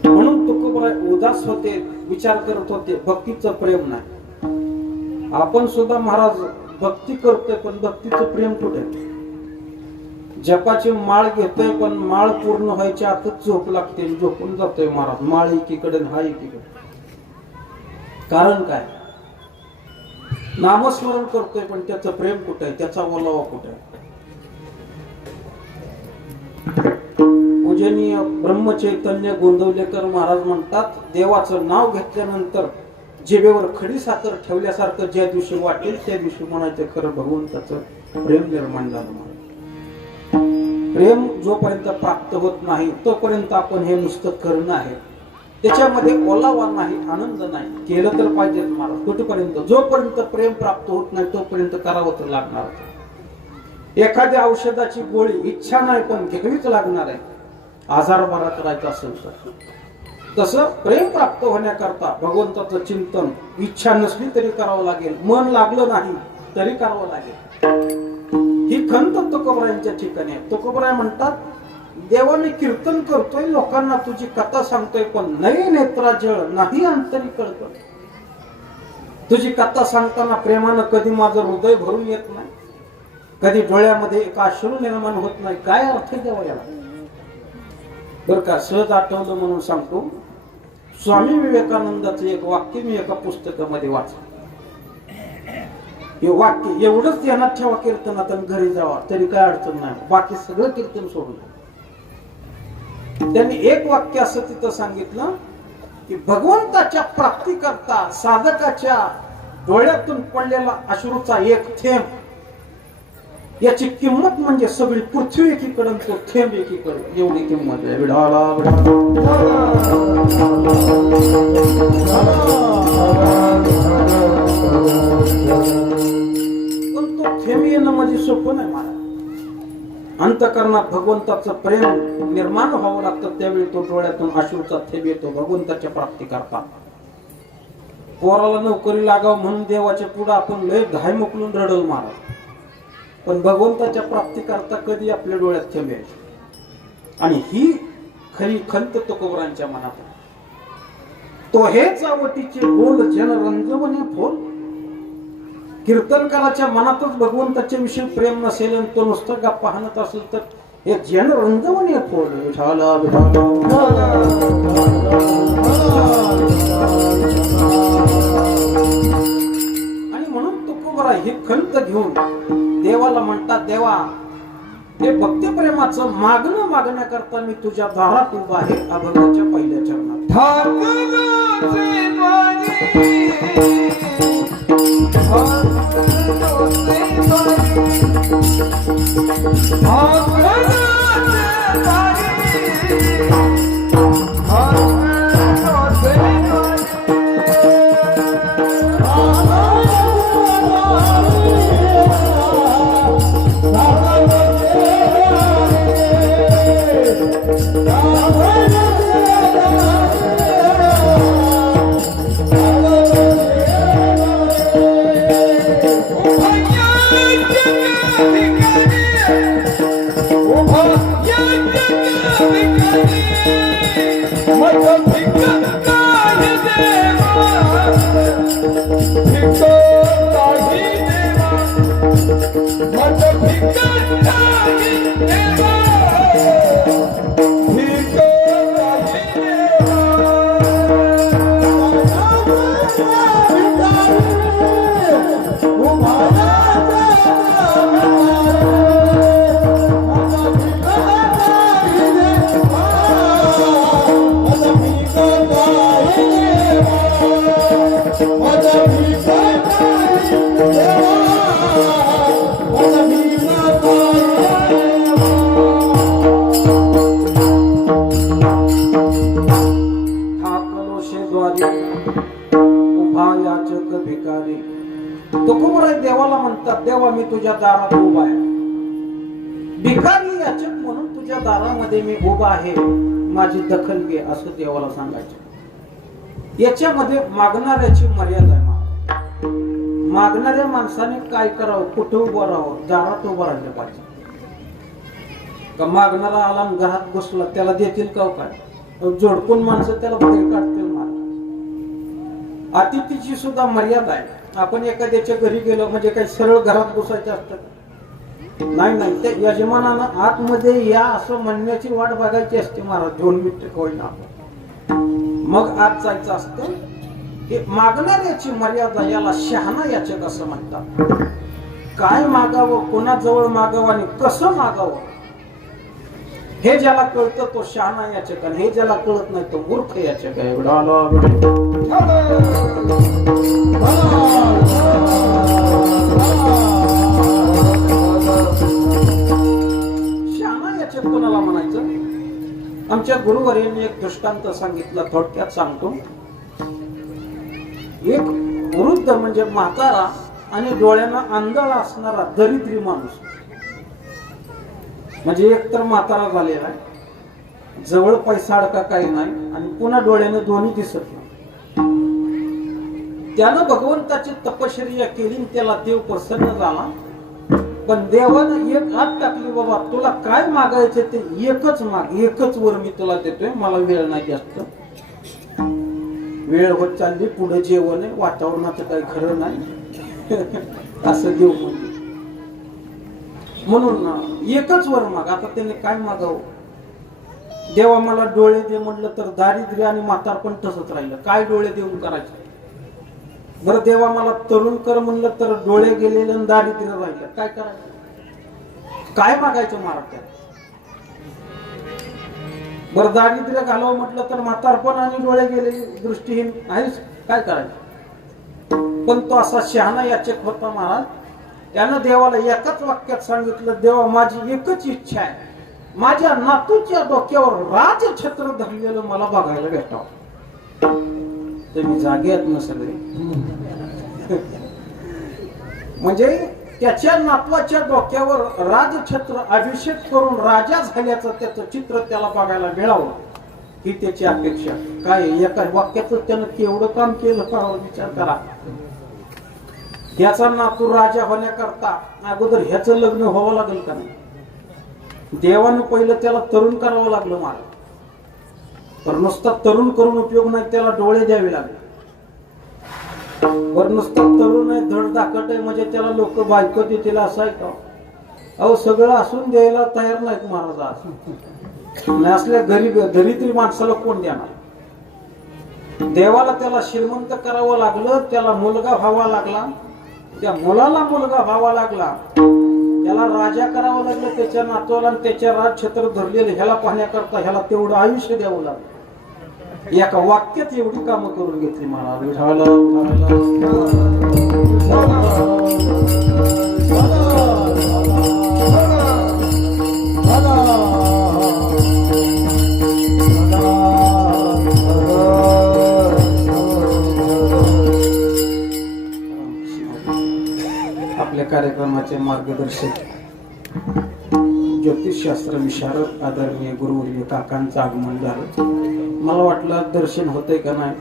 म्हणून तुकोबराय उदास होते, विचार करत होते, भक्तीचं प्रेम नाही. आपण सुद्धा महाराज भक्ती करतोय, पण भक्तीचं प्रेम कुठे. जपाची माळ घेतोय, पण माळ पूर्ण व्हायच्या आतच झोप लागते, झोपून जातोय महाराज. माळ एकीकडे हा एकीकडे. कारण काय, नामस्मरण करतोय, पण त्याचं प्रेम कुठे आहे, त्याचा ओलावा कुठे आहे. पूजनीय ब्रह्मचैतन्य गोंदवलेकर महाराज म्हणतात, देवाचं नाव घेतल्यानंतर जिभेवर खडी साखर ठेवल्यासारखं ज्या दिवशी वाटेल त्या दिवशी म्हणायचं खरं भगवंताचं प्रेम निर्माण झालं. प्रेम जोपर्यंत प्राप्त होत नाही तोपर्यंत आपण हे नुसतं करणं आहे, त्याच्यामध्ये ओलावा नाही, आनंद नाही. केलं तर पाहिजे महाराज कुठेपर्यंत, जोपर्यंत प्रेम प्राप्त होत नाही तोपर्यंत करावं तर लागणार. एखाद्या औषधाची गोळी इच्छा नाही पण घ्यावीच लागणार आहे, आजार बरा करायचा असेल तर. तसं प्रेम प्राप्त होण्याकरता भगवंताचं चिंतन इच्छा नसली तरी करावं लागेल, मन लागलं नाही तरी करावं लागेल. ही खंत तुकोबरायांच्या ठिकाणी आहे. तुकोबराय म्हणतात, देवाने कीर्तन करतोय, लोकांना तुझी कथा सांगतोय, पण नाही नेत्रा जळ नाही अंतरी कळकळ. तुझी कथा सांगताना प्रेमानं कधी माझं हृदय भरून येत नाही, कधी डोळ्यामध्ये एक अश्रू निर्माण होत नाही. काय अर्थ देवा याला. बर का, सहज आठवलं म्हणून सांगतो. स्वामी विवेकानंदाचं एक वाक्य मी एका पुस्तकामध्ये वाचलं. हे वाक्य एवढंच ध्यानात ठेवा, कीर्तनात घरी जावा तरी काय अडचण नाही, बाकी सगळं कीर्तन सोडून. त्यांनी एक वाक्य असं तिथं सांगितलं की भगवंताच्या प्राप्ती करता साधकाच्या डोळ्यातून पडलेला अश्रूचा एक थेंब, याची किंमत म्हणजे सगळी पृथ्वी एकीकडे, तो थेंब एकीकडे, एवढी किंमत आहे. पण तो थेंब येणं म्हणजे सोपं नाही महाराज. अंतःकरणात भगवंताचं प्रेम निर्माण व्हावं लागतं, त्यावेळी तो डोळ्यातून अश्रूचा थेंब येतो भगवंताच्या प्राप्ती करता. पोराला नोकरी लागावं म्हणून देवाच्या पुढे आपण लय धाय मोकलून रडल महाराज, पण भगवंताच्या प्राप्ती करता कधी आपल्या डोळ्यात थेंब यायचे. आणि ही खरी खंत तुकोबरांच्या मनात. तो हेच आवटीचे बोल जन रंजवणे फोल. कीर्तनकाराच्या मनातच भगवंताच्या विषयी प्रेम नसेल आणि तो नुसतं गप्पा हाणत असेल तर हे जन रंजवणे फोल. आणि म्हणून तुकोबराय ही खंत घेऊन देवाला म्हणतात, देवा हे भक्तिप्रेमाचं मागणं मागण्याकरता मी तुझ्या दारात उभा आहे. अभंगाच्या पहिल्या चरणात ठाकरे तुकोबराय देवाला म्हणतात, देवा मी तुझ्या दारात उभा आहे, भिकारी याचक म्हणून तुझ्या दारामध्ये मी उभा आहे, माझी दखल घे, असं देवाला सांगायचं. याच्यामध्ये मागणाऱ्याची मर्यादा आहे. मागणाऱ्या माणसाने काय करावं, कुठं उभं राहावं, दारात उभं राहिलं पाहिजे. का मागणारा आला आणि घरात बसला, त्याला देतील का काय? जोडपून माणसं त्याला बाहेर काढतील. अतिथीची सुद्धा मर्यादा आहे. आपण एखाद्याच्या घरी गेलो म्हणजे काही सरळ घरात बसायचे असतात? नाही नाही, त्या यजमानानं आतमध्ये या असं म्हणण्याची वाट बघायची असते. महाराज 2 मिनिटं होईना, मग आत जायचं असतं. हे मागणाऱ्याची मर्यादा, याला शहाणा याचक असं म्हणतात. काय मागावं, कोणाजवळ मागावं आणि कसं मागावं हे ज्याला कळतं तो शहाणा याचक, आणि हे ज्याला कळत नाही तो मूर्ख याचक आहे. एवढा शहाणा याचक कोणाला म्हणायचं? आमच्या गुरुवर्यांनी एक दृष्टांत सांगितला, थोडक्यात सांगतो. एक वृद्ध म्हणजे म्हातारा आणि डोळ्यांना आंधळा असणारा दरिद्री माणूस, म्हणजे एक तर म्हातारा झालेला आहे, जवळ पैसा अडका काही नाही, आणि पुन्हा डोळ्याने दोन्ही दिसत नाही. त्यानं भगवंताची तपश्चर्या केली, त्याला देव प्रसन्न झाला. पण देवानं एक हात टाकली, बाबा तुला काय मागायचे ते एकच माग, एकच वर मी तुला देतोय, मला वेळ नाही जास्त. वेळ होत चालली, पुढे जेवण आहे, वातावरणाचं काही खरं नाही असं देव म्हणते. म्हणून एकच वर माग. आता त्याने काय मागावं? देवा मला डोळे दे म्हणलं तर दारिद्र्य आणि म्हातारपण तसंच राहिलं. काय डोळे देऊन करायचं? बरं देवा मला तरुण कर म्हणलं तर डोळे गेलेले आणि दारिद्र्य राहिलं. काय करायचं? काय मागायचं महाराज? बरं दारिद्र्य घालवं म्हटलं तर म्हातारपण आणि डोळे गेले, दृष्टीहीन आहेच, काय करायचं? पण तो असा शहाणा याचक होता महाराज. त्यानं देवाला एकाच वाक्यात सांगितलं, देवा माझी एकच इच्छा आहे, माझ्या नातूच्या डोक्यावर राजछत्र धरलेलं मला बघायला भेटावं. तुम्ही जागे आहेत ना सगळे? म्हणजे त्याच्या नातवाच्या डोक्यावर राजछत्र अभिषेक करून राजा झाल्याचं त्याचं चित्र त्याला बघायला मिळावं ही त्याची अपेक्षा. काय एका वाक्याचं त्यानं केवढं काम केलं पाहावं, विचार करा. ह्याचा नातू राजा होण्याकरता अगोदर ह्याचं लग्न व्हावं लागेल का नाही? देवानं पहिलं त्याला तरुण करावं लागलं मला. तर नुसता तरुण करून उपयोग नाही, त्याला डोळे द्यावे लागले. बर नुसता तरुण आहे, धड दाखट आहे म्हणजे त्याला लोक बायको देतील असं आहे का? अहो सगळं असून द्यायला तयार नाहीत महाराज आज. असल्या गरीब दरिद्री माणसाला कोण देणार? देवाला त्याला श्रीमंत करावं लागलं, त्याला मुलगा व्हावा लागला, त्या मुलाला मुलगा व्हावा लागला, त्याला राजा करावं लागलं, त्याच्या नातवाला आणि त्याच्या राजछत्र धरलेलं ह्याला पाहण्याकरता ह्याला तेवढं आयुष्य द्यावं लागलं. एका वाक्यात एवढी कामं करून घेतली महाराज. आपल्या कार्यक्रमाचे मार्गदर्शक ज्योतिषशास्त्र विशारद आदरणीय गुरुवर्य काकांचं आगमन झालं. मला वाटलं दर्शन होतंय का नाही.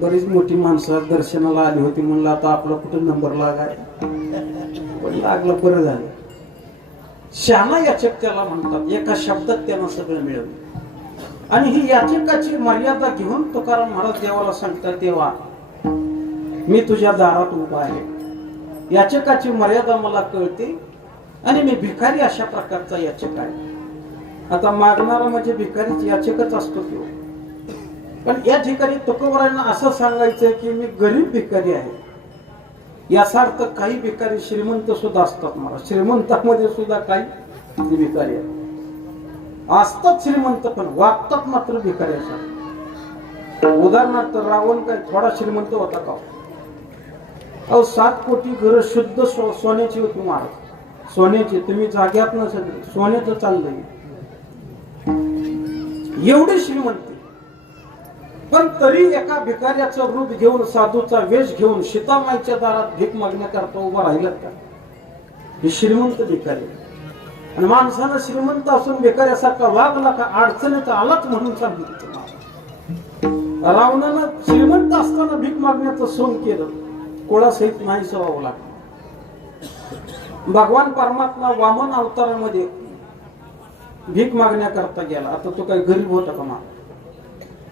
बरीच मोठी माणसं दर्शनाला आली होती, म्हणलं आता आपला कुठं नंबर लागाय, पण लागलं, बरं झालं. शहाणा याचक त्याला म्हणतात. एका शब्दात त्यानं सगळं मिळवलं. आणि ही याचिकाची मर्यादा घेऊन तुकाराम महाराज देवाला सांगतात, देवा मी तुझ्या दारात उभा आहे, याचिकाची मर्यादा मला कळते आणि मी भिकारी अशा प्रकारचा याचक आहे. आता मागणारा म्हणजे भिकारीच याचकच असतो तो. पण या ठिकाणी तुकोबारायांना असं सांगायचंय की मी गरीब भिकारी आहे. याचा अर्थ काही भिकारी श्रीमंत सुद्धा असतात. मला श्रीमंतामध्ये सुद्धा काही भिकारी आहेत, असतात श्रीमंत पण वागतात मात्र भिकारी असतात. उदाहरणार्थ रावण काय थोडा श्रीमंत होता का? 7 कोटी घर शुद्ध सोन्याची होती महाराज, सोन्याची. तुम्ही जाग्यात न सगळे सोन्याचं चाललंय, एवढी श्रीमंती. पण तरी एका भिकाऱ्याचं रूप घेऊन, साधूचा वेश घेऊन सीतामाईच्या दारात भीक मागण्याकरता उभा राहिलं का? ही श्रीमंत भिकारी. आणि माणसानं श्रीमंत असून भिकाऱ्यासारखा वागला का अडचणीत आलाच म्हणून सांगितलं. रावणानं श्रीमंत असताना भीक मागण्याचं सोंग केलं, कोळासहित नाही सवावं लागलं. भगवान परमात्मा वामन अवतारामध्ये भीक मागण्याकरता गेला. आता तो काही गरीब होता का?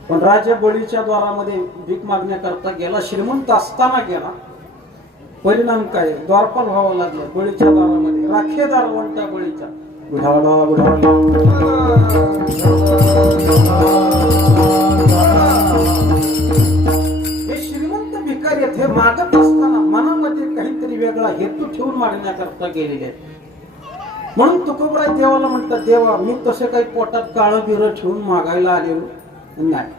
पण राजा बळीच्या द्वारामध्ये भीक मागण्याकरता गेला, श्रीमंत असताना गेला. परिणाम काय? द्वारपाल व्हावं लागलं बळीच्या दारामध्ये. राखेदार वंटा बळीचा बुढावला बुढावला. हे श्रीमंत भिकारी आहेत. हे मागत असताना मनामध्ये काहीतरी वेगळा हेतू ठेवून मागण्याकरता गेलेले आहेत. म्हणून तुकोबराय देवाला म्हणतात, देवा मी तसे काही पोटात काळं बिरं ठेवून मागायला आलेलो नाही,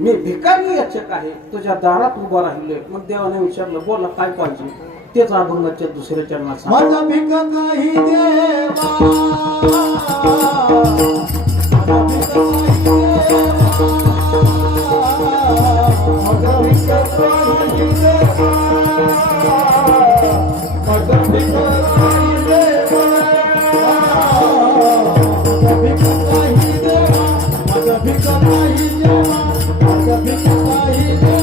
मी भिकारी याचक आहे, तुझ्या दारात उभा राहिले. मग देवाने विचारलं, बोला काय पाहिजे? तेच अभंगाच्या दुसऱ्या चरणात माझा भिक काही देवा, माझा भिक काही देवा, माझा भिक काही देवा, माझा भिक काही देवा, माझा भिक काही देवा, माझा भिक काही देवा,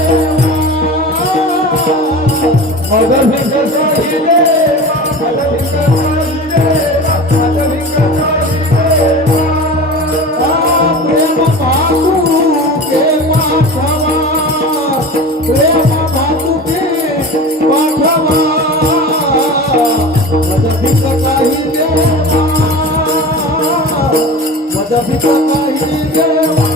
माझा भिक काही देवा, माझा भिक काही देवा, माझा भिक काही देवा. प्रेम भातुके पाठवा, प्रेम भातुके पाठवा, माझा भिक काही देवा, माझा भिक काही देवा.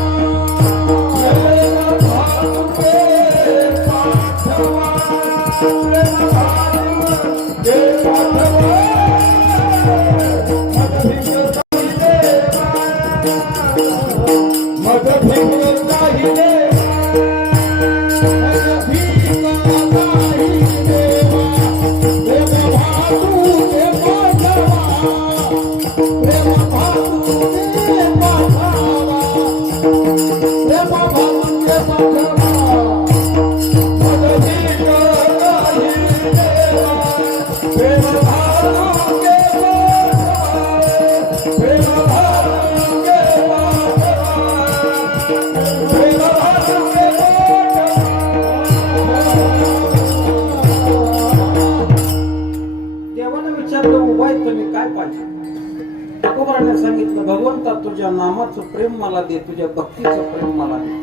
सांगितलं, भगवंता तुझ्या नामाचं प्रेम मला दे, तुझ्या भक्तीचं प्रेम मला दे.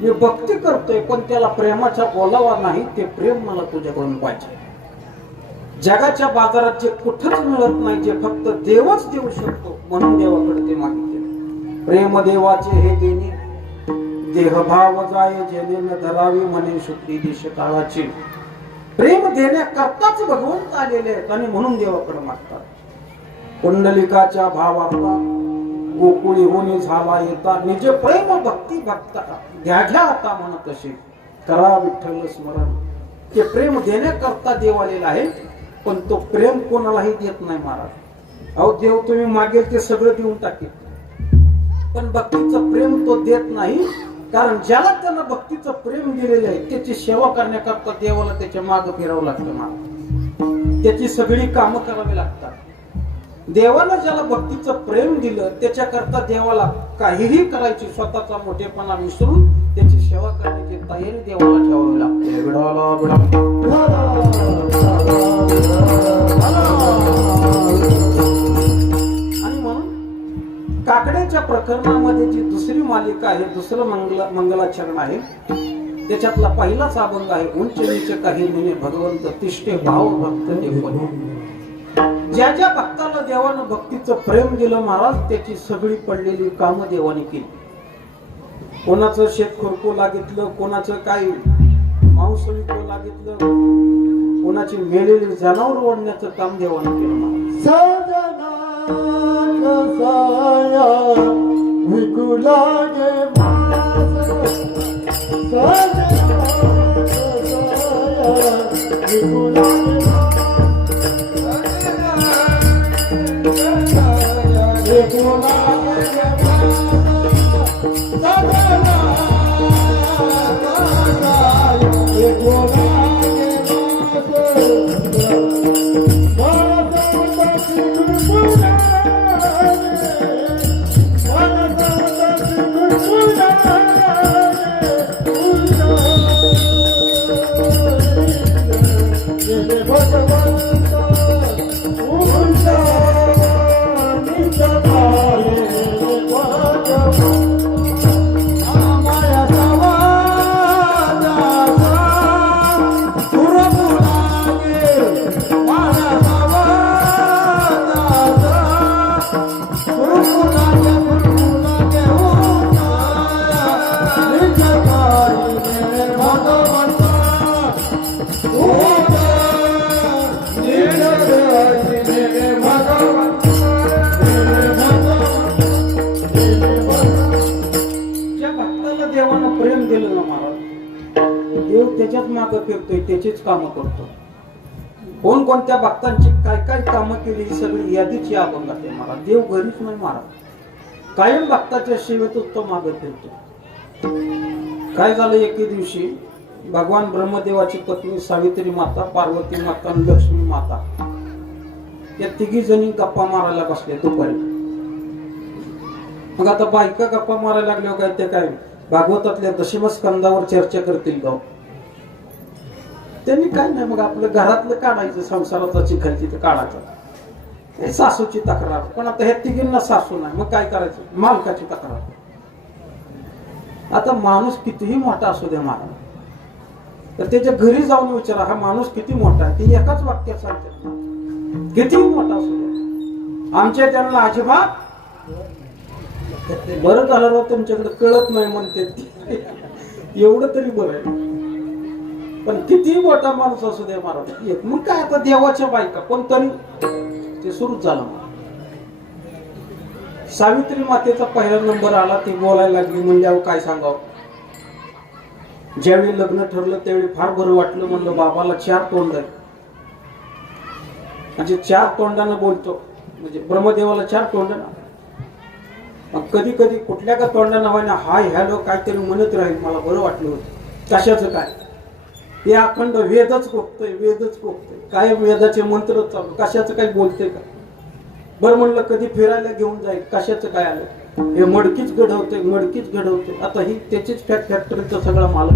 मी भक्ती करतोय पण त्याला प्रेमाचा ओलावा नाही, ते प्रेम मला तुझ्याकडून पाहिजे. जगाच्या बाजारात जे कुठंच मिळत नाही, जे फक्त देवच देऊ शकतो, म्हणून देवाकडे ते मागितले. प्रेम देवाचे हे देणे, देहभाव जाय जेणे न धरावी म्हणे सुखी देश काळाची. प्रेम देण्याकरताच भगवंत आलेले आहेत आणि म्हणून देवाकडे मागतात. कुंडलिकाच्या भावार्था गोकुळी होणी झाला येता, निज प्रेम भक्ती भक्ता घ्या घ्या आता म्हणत असे करा विठ्ठल स्मरण. ते प्रेम देण्याकरता देव आलेला आहे, पण तो प्रेम कोणालाही देत नाही महाराज. अहो देव तुम्ही मागेल ते सगळं देऊन टाकेल, पण भक्तीचं प्रेम तो देत नाही. कारण ज्याला त्याला भक्तीचं प्रेम दिलेलं आहे त्याची सेवा करण्याकरता देवाला त्याच्या मागे फिरावं लागतं महाराज. त्याची सगळी कामं करावी लागतात. देवाला ज्याला भक्तीचं प्रेम दिलं त्याच्याकरता देवाला काहीही करायची, स्वतःचा मोठेपणा विसरून त्याची सेवा करण्याची तयारी देवाला ठेवावी लागते. आणि म्हणून काकड्याच्या प्रकरणामध्ये जी दुसरी मालिका आहे, दुसरं मंगलाचरण आहे, त्याच्यातला पहिलाच अभंग आहे, उंच नीच काही म्हणे भगवंत तिष्ठे भाव भक्त एकवट. ज्या ज्या भक्ताला देवानं भक्तीचं प्रेम दिलं महाराज, त्याची सगळी पडलेली कामं देवाने केली. कोणाचं शेत खुरपू लागितलं, कोणाचं काही मांस विकू लागितलं, कोणाची मेलेली जनावर ओढण्याचं काम देवाने केलं महाराज. सजना कसाया विकू लागे मास, सजना कसाया विकू लागे मास, विकू लागे मास, सजना कसाया विकू लागे त्याच्याच मागं फिरतोय, त्याचीच कामं करतो. कोणकोणत्या भक्तांची काय काय कामं केली ही सगळी यादीची अभंग आहे महाराज. देव घरीच नाही महाराज, कायम भक्ताच्या सेवेतच तो मागं फिरतो. काय झालं, एके दिवशी भगवान ब्रह्मदेवाची पत्नी सावित्री माता, पार्वती माता आणि लक्ष्मी माता या तिघी जणी गप्पा मारायला बसल्या दुपारी. मग आता बायका गप्पा मारायला लागल्यावर काय ते काय भागवतातल्या दशमस्कंदावर चर्चा करतील गाव. त्यांनी काय नाही, मग आपलं घरातलं काढायचं, संसाराचा चिखलची तर काढायचं. सासूची तक्रार, पण आता ह्या तिघींना सासू नाही, मग काय करायचं, मालकाची तक्रार. आता माणूस कितीही मोठा असू द्या महाराज, तर त्याच्या घरी जाऊन विचारा हा माणूस किती मोठा आहे, ते एकाच वाक्यात सांगतात, कितीही मोठा असू द्या. आमच्या त्यांना अजिबात बरं झालं राव तुमच्याकडे कळत नाही म्हणते, एवढं तरी बरं आहे. पण किती मोठा माणूस असू द्या महाराज, मग काय आता देवाच्या बायका कोणतरी ते सुरूच झालं. सावित्री मातेचा पहिला नंबर आला, ती बोलायला लागली. म्हणजे अहो काय सांगावं, ज्यावेळी लग्न ठरलं त्यावेळी फार बरं वाटलं. म्हणलं बाबाला 4 तोंड आहे, म्हणजे 4 तोंडानं बोलतो, म्हणजे ब्रह्मदेवाला 4 तोंड ना. मग कधी कधी कुठल्या का तोंडानं व्हाय ना हाय हॅलो काहीतरी म्हणत राहील, मला बरं वाटलं होतं. कशाचं काय, हे अखंड वेदच कोकतोय, वेदच कोकतोय, काय वेदाचे मंत्र चालू, कशाचं काही बोलते का. बरं म्हणलं कधी फिरायला घेऊन जाईल, कशाचं काय आलं, हे मडकीच घडवते, मडकीच घडवते. आता ही त्याचीच फॅक्टरीचा सगळा मालक.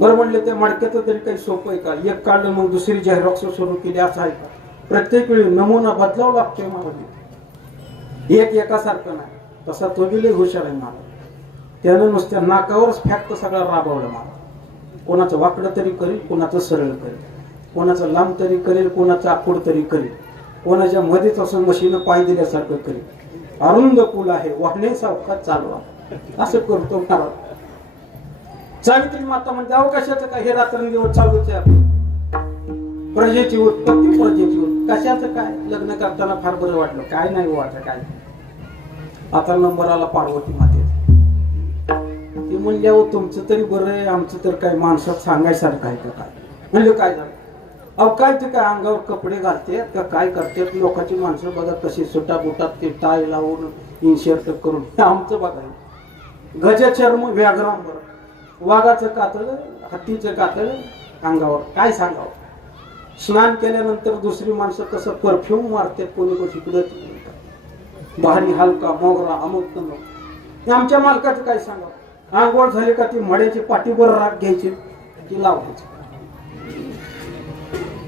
बरं म्हणलं त्या मडक्याचं तरी काही सोपं आहे का, एक काढलं मग दुसरी झेरॉक्स सुरू केली, असं आहे का. प्रत्येक वेळी नमुना बदलावा लागतोय मला, एक एकासारखं नाही. तसा तो बी लय हुशार आहे मला. त्यानं नुसत्या नाकावरच फॅक्ट सगळा राबवलं मला. कोणाचं वाकडं तरी करेल, कोणाचं सरळ करेल, कोणाचं लांब तरी करेल, कोणाचं आखूड तरी करेल, कोणाच्या मध्येच असं मशीनं पाय दिल्यासारखं करेल. अरुंद पूल आहे, वाहने सावकाश चालवा, असं करतो महाराज. सावित्री माता म्हणते अहो कशाचं काय, हे रात्रंदिवस चालूच आहे आपलं. प्रजेची उत्पत्ती, प्रजेची उत्पत्ती, कशाचं काय, लग्न करताना फार बरं वाटलं, काय नाही वाटलं काय. आता नंबर आला पार्वती मातेचा. ती म्हणली अहो तुमचं तरी बरं आहे, आमचं तर काय माणसात सांगायसारखं आहे का काय. म्हणलं काय झालं, अहो काय ते काय अंगावर कपडे घालते का काय करते, लोकांची माणसं बघा कशी सुटा बुटात ते टाय लावून इन्शर्ट करून, आमचं बघाय गजचर्म व्याघ्रांबर, वाघाचं कातळ, हत्तीचं कातळ अंगावर, काय सांगावं. स्नान केल्यानंतर दुसरी माणसं कसं परफ्यूम मारतात, कोणी कोणी इकडं भारी हलका मोगरा अमुक तमुक. आमच्या मालकाचं काय सांगावं, आंघोळ झाली का ती मड्याची पाठीवर राग घ्यायची ती लावायची.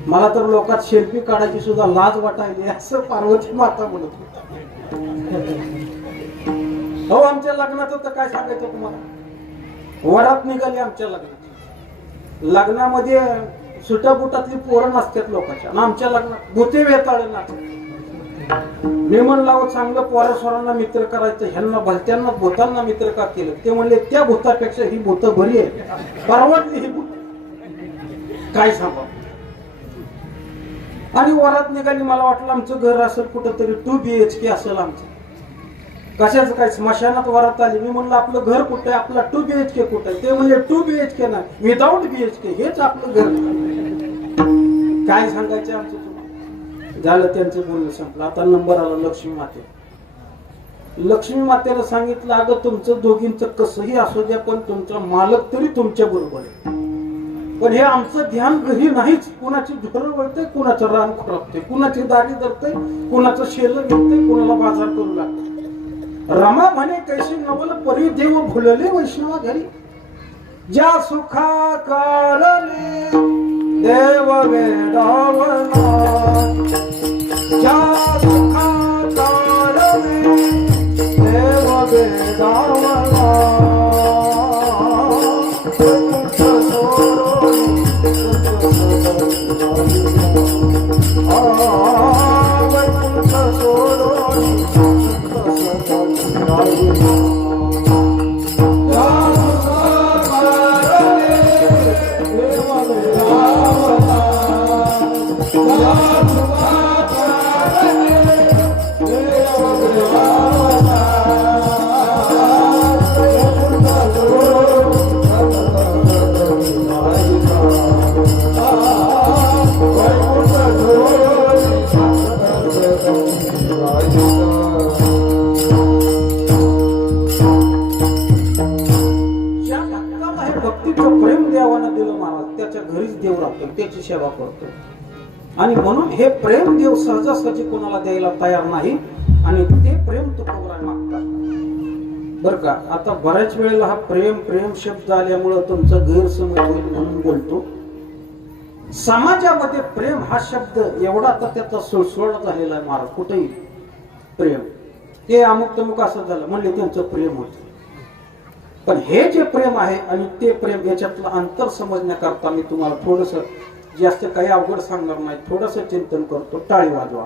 मला तर लोकात सेल्फी काढायची सुद्धा लाज वाटायली, असं पार्वती माता म्हणत होती. हो आमच्या लग्नाचं तर काय सांगायचं तुम्हाला, वरात निघाली आमच्या लग्नाची. लग्नामध्ये सुटाबुटातली पोरं नसतात लोकांच्या, आणि आमच्या लग्नात भूते वेताळे नाचतात. मी म्हणलं चांगलं पोरा स्वरांना मित्र करायचं, ह्यांना भलत्यांना भूतांना मित्र का केलं? ते म्हणले त्या भूतापेक्षा ही भूत बरी आहे, परवडली ही भूत. काय सांगा. आणि वरात निघाली. मला वाटलं आमचं घर असेल कुठंतरी 2 BHK असेल आमचं. कशाच काय स्मशानात वरात आली. मी म्हणलं आपलं घर कुठं आहे, आपला 2 BHK कुठं आहे? ते म्हणले 2 BHK नाही, विदाऊट BHK हेच आपलं घर. काय सांगायचं आमचं तुम्हाला. झालं त्यांचं बोलणं संपलं. आता नंबर आला लक्ष्मी माते. लक्ष्मी मातेला सांगितलं अगं तुमचं दोघींचं कसंही असू द्या, पण तुमचा मालक तरी तुमच्या बरोबर आहे. पण हे आमचं ध्यान घरी नाहीच. कुणाची झुकरं वळतंय, कुणाचं रान खुरपते, कुणाची दारी धरतंय, कुणाचं शेलं घेतंय, कुणाला बाजार करू लागतंय. रमा म्हणे कैशी नवल परी देव भुलले वैष्णवा घरी. ज्या सुखा कारणे देव वेडावला, ज्या सुखा कारणे देव वेडावला. त्याची सेवा करतो. आणि म्हणून हे प्रेम देव सहजासहजी कोणाला द्यायला तयार नाही, आणि ते प्रेम तुकोबराय मागतात बर का. आता बऱ्याच वेळेला हा प्रेम प्रेम शब्द आल्यामुळं तुमचा गैरसमज होईल म्हणून बोलतो. समाजामध्ये प्रेम हा शब्द एवढा आता त्याचा सुळसुळा झालेला आहे. महाराज कुठेही प्रेम ते अमुक तमुक असं झालं म्हणले त्यांचं प्रेम होतं. पण हे जे प्रेम आहे आणि ते प्रेम याच्यातलं अंतर समजण्याकरता मी तुम्हाला थोडस जास्त काही अवघड सांगणार नाही, थोडस चिंतन करतो. टाळी वाजवा.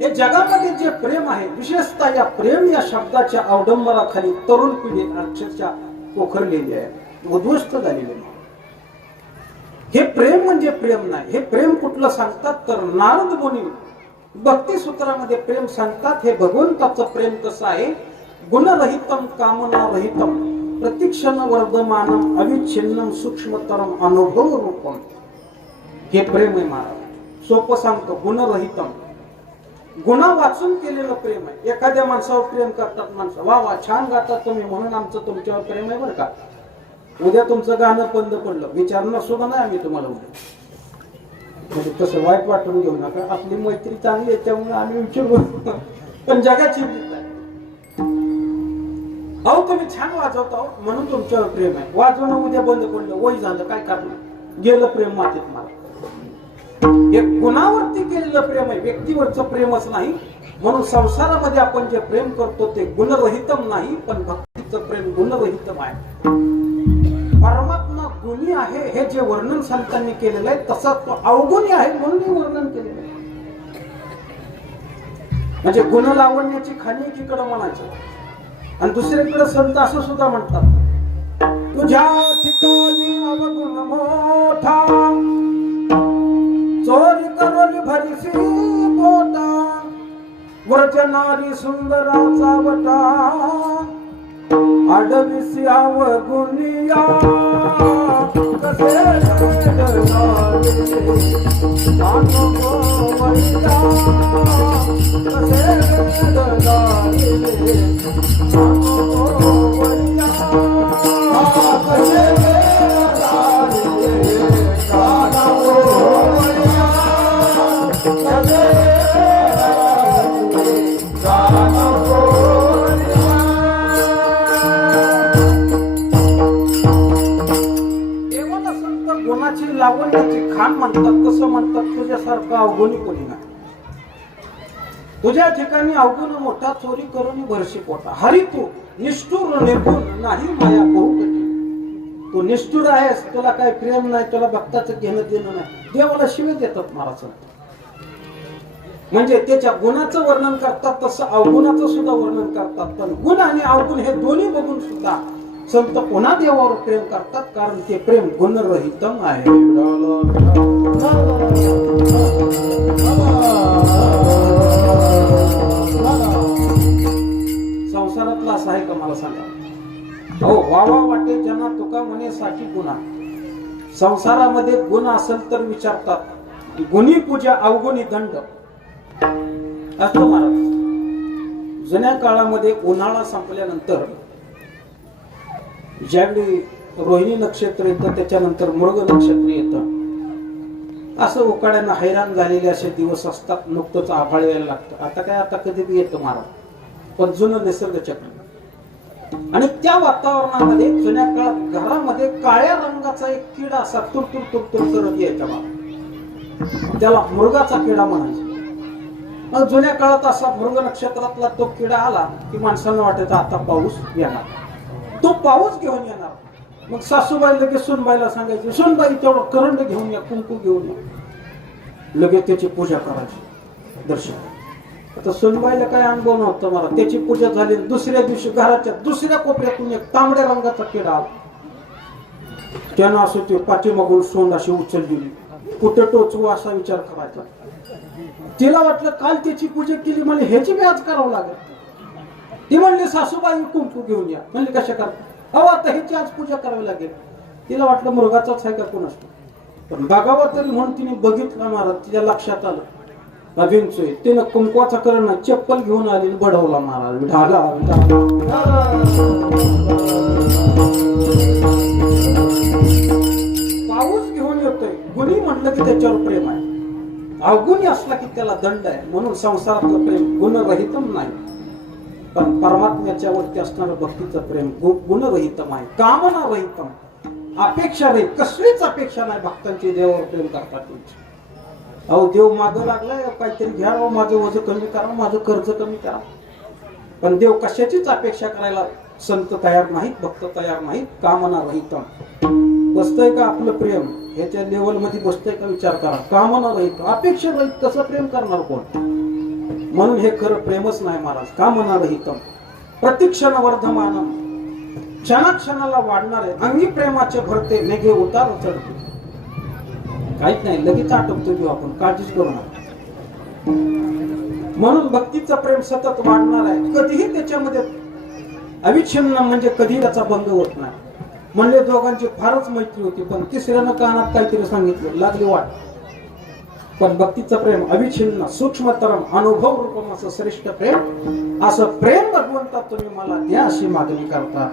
हे जगामध्ये जे प्रेम आहे, विशेषतः या प्रेम या शब्दाच्या अवडंबराखाली तरुण पिढी अक्षरशः पोखरलेली आहे, उद्ध्वस्त झालेली आहे. हे प्रेम म्हणजे प्रेम नाही. हे प्रेम कुठलं सांगतात तर नारद मुनी भक्ती सूत्रामध्ये प्रेम सांगतात. हे भगवंताचं प्रेम कसं आहे, गुणरहितम कामनारहितम प्रतिक्षण वर्धमानम अविच्छिन्नम सूक्ष्मतरम अनुभव रूपम. हे प्रेम आहे महाराज. सोपं सांगतो, गुणरहितम. गुन्हा वाचून केलेलं प्रेम आहे. एखाद्या माणसावर प्रेम करतात माणसं, वा वा छान गातात तुम्ही म्हणून आमचं तुमच्यावर प्रेम आहे बरं का. उद्या तुमचं गाणं बंद पडलं विचारणार सुद्धा नाही आम्ही तुम्हाला उद्या. म्हणजे तसं वाईट वाटून घेऊ नका, आपली मैत्री चांगली आहे त्यामुळे आम्ही विचारू. पण जगाची अहो तुम्ही छान वाजवता म्हणून तुमच्यावर प्रेम आहे. वाजवणं उद्या बंद पडलं, वय झालं, काय करणार, गेलं प्रेम मातीत मला. हे गुणावरती केलेलं प्रेम आहे, व्यक्तीवरचं प्रेमच नाही. म्हणून संसारामध्ये आपण जे प्रेम करतो ते गुणरहितम नाही, पण भक्तीचं प्रेम गुणरहितम आहे. परमात्मा गुणी आहे हे जे वर्णन संतांनी केलेलं आहे तसा तो अवगुणी आहे म्हणून वर्णन केलेलं आहे. म्हणजे गुण लावण्याची खाणी एकीकडे म्हणायचं आणि दुसरीकडे संत असं सुद्धा म्हणतात, तुझ्या ठिकाणी अवगुण मोठा चोरी करोली भरीसी पोटा व्रजनारी सुंदराचा वटा आडविसी अवगुनिया कसे डरलाले अनुभवया कसे डरलाले अनुभवया कसे डरलाले अनुभवया कसे कोणाची लावण्याची खाण म्हणतात तसं म्हणतात तुझ्यासारखं अवगुणी कोणी नाही. तुझ्या ठिकाणी अवगुण मोठा चोरी करून भरशी पोटा. हरी तू निष्ठुर निर्गुण नाही माया बहुकटी. तू निष्ठुर आहेस, तुला काय प्रेम नाही, तुला भक्ताचं घेणं देणं नाही. देवाला शिवे देतात महाराज. म्हणजे त्याच्या गुणाचं वर्णन करतात तसं अवगुणाचं सुद्धा वर्णन करतात. पण गुण आणि अवगुण हे दोन्ही बघून सुद्धा संत पुन्हा देवावर प्रेम करतात, कारण ते प्रेम गुणरहितम आहे. संसारातला असं आहे का मला सांगा. हो, वावा वाटे जना तुका म्हणे साठी गुन्हा. संसारामध्ये गुण असेल तर विचारतात गुणी पूजा अवगुणी दंड असतो महाराज. जुन्या काळामध्ये उन्हाळा संपल्यानंतर ज्यावेळी रोहिणी नक्षत्र येतं त्याच्यानंतर मृग नक्षत्र येतं, असं उकाड्यानं हैराण झालेले असे दिवस असतात. नुकतंच आभाळ यायला लागतं. आता काय, आता कधी बी येतं महाराज, पण जुनं निसर्ग चक्र. आणि त्या वातावरणामध्ये जुन्या काळात घरामध्ये काळ्या रंगाचा एक किडा असा तुरतुर तुरतुर करत यायचा बा, त्याला मृगाचा किडा म्हणायचा. मग जुन्या काळात असा मृग नक्षत्रातला तो किडा आला की माणसांना वाटायचं आता पाऊस येणार, तो पाऊस घेऊन येणार. मग सासूबाई लगेच सुनबाईला सांगायची, सुनबाई तेवढं करंड घेऊन या, कुंकू घेऊन या, लगेच त्याची पूजा करायची दर्शन. आता सुनबाईला काय अनुभव नव्हता मला. त्याची पूजा झाली. दुसऱ्या दिवशी घराच्या दुसऱ्या कोपऱ्यातून एक तांबड्या रंगाचा किडा आला. त्यानं असं ते पाठीमागून सोंड अशी उचललेली, कुठे टोचवू असा विचार करायचा. तिला वाटलं काल त्याची पूजा केली, म्हणजे ह्याची बी आज करावं लागेल. ती म्हणली सासूबाई कुंकू घेऊन या. म्हणली कशा करता? अहो आता ह्याची आज पूजा करावी लागेल. तिला वाटलं मृगाचाच आहे का कोणाच, पण बघावं तरी म्हणून तिने बघितलं महाराज. तिच्या लक्षात आलं अभिनचोय. तिनं कुंकवाचा करण चप्पल घेऊन आली, बढवला महाराज. ढाला पाऊस घेऊन येतोय. गुणी म्हटलं की त्याच्यावर प्रेम आहे, अवगुणी असला की त्याला दंड आहे. म्हणून संसारातलं प्रेम गुणरहितम नाही, पण परमात्म्याच्या वरती असणारं भक्तीचं प्रेम गुणरहितम आहे, कामना रहितम. अपेक्षा रहित, कसलीच अपेक्षा नाही. भक्तांची देवावर प्रेम करतात. अहो देव मागं लागलाय, काहीतरी घ्या, माझं वजन कमी करा, माझं कर्ज कमी करा. पण देव कशाचीच अपेक्षा करायला संत तयार नाहीत, भक्त तयार नाहीत. कामना रहितम. बसतंय का आपलं प्रेम ह्याच्या लेवल मध्ये बसतंय का विचार करा. कामना रहित, अपेक्षा रहित कसं प्रेम करणार कोण? म्हणून हे खरं प्रेमच नाही महाराज. कामना रहितम प्रतिक्षण वर्धमानम. क्षणाक्षणाला वाढणारे अंगी प्रेमाचे भरते नेगे उतार चढते. काहीच नाही, लगेच आटोपतो किंवा आपण काळजीच करू नका. म्हणून भक्तीचं प्रेम सतत वाढणार आहे. कधीही त्याच्यामध्ये अविच्छिन्न, म्हणजे कधी त्याचा भंग होत नाही. म्हणजे दोघांची फारच मैत्री होती, पण तिसऱ्यानं कानात काहीतरी सांगितलं, लागली वाट. पण भक्तीचं प्रेम अविच्छिन्न, सूक्ष्मतरम, अनुभव रूपम असं श्रेष्ठ प्रेम. असं प्रेम भगवंता तुम्ही मला द्या अशी मागणी करता.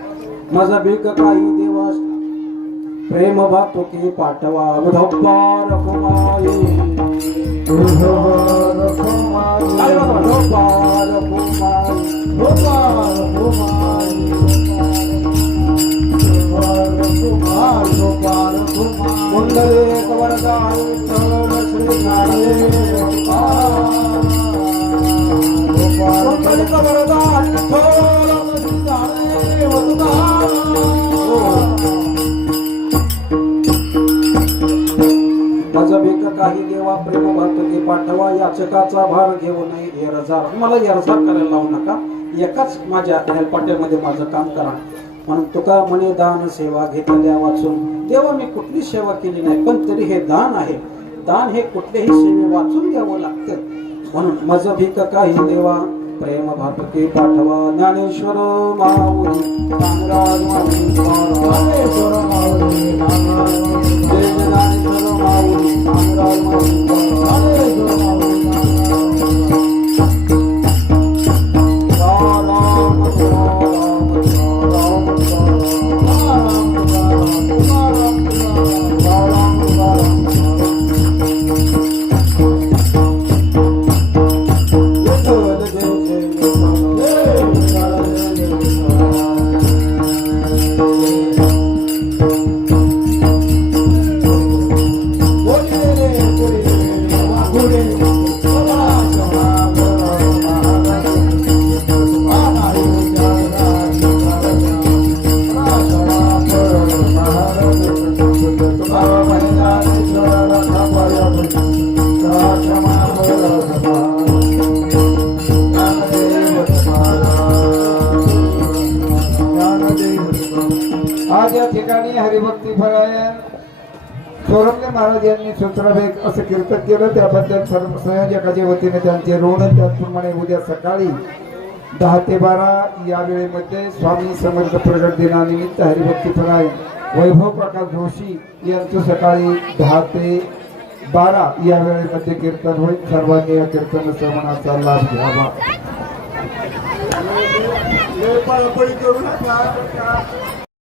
माझा भीक काही देवा प्रेम भातुकी पाठवा. उधपार कुमारी उधपार कुंडले कवरदार माझा भीक काही देवा प्रेम भातुकी पाठवा. याचकाचा भार घेऊ नये येरजार. मला येरजार करायला लावू नका. एकाच माझ्या हेलपाट्यामध्ये माझं काम करा. म्हणून तुका म्हणे दान सेवा घेतल्या वाचून. देवा मी कुठली सेवा केली नाही, पण तरी हे दान आहे. दान हे कुठल्याही सेवे वाचून द्यावं लागतं. म्हणून माझं भीक काही देवा प्रेम भातुकी पाठवा. ज्ञानेश्वर माऊली ज्ञानराज माऊली ज्ञानेश्वर माऊली ज्ञानेश्वर माऊली ज्ञानराज माऊली ज्ञानेश्वर माऊली ठिकाणी हरिभक्ती परायण चोरमले महाराज यांनी सूत्रभेद असं कीर्तन केलं. त्याबद्दल सर्व संयोजकाच्या वतीने त्यांचे ऋण. त्याचप्रमाणे उद्या सकाळी 10 ते 12 या वेळेमध्ये स्वामी समर्थ प्रगट दिनानिमित्त हरिभक्ती परायण वैभव प्रकाश जोशी यांचं सकाळी 10 ते 12 या वेळेमध्ये कीर्तन होईल. सर्वांनी या कीर्तन श्रवणाचा लाभ घ्यावा. पळापळी करू नका.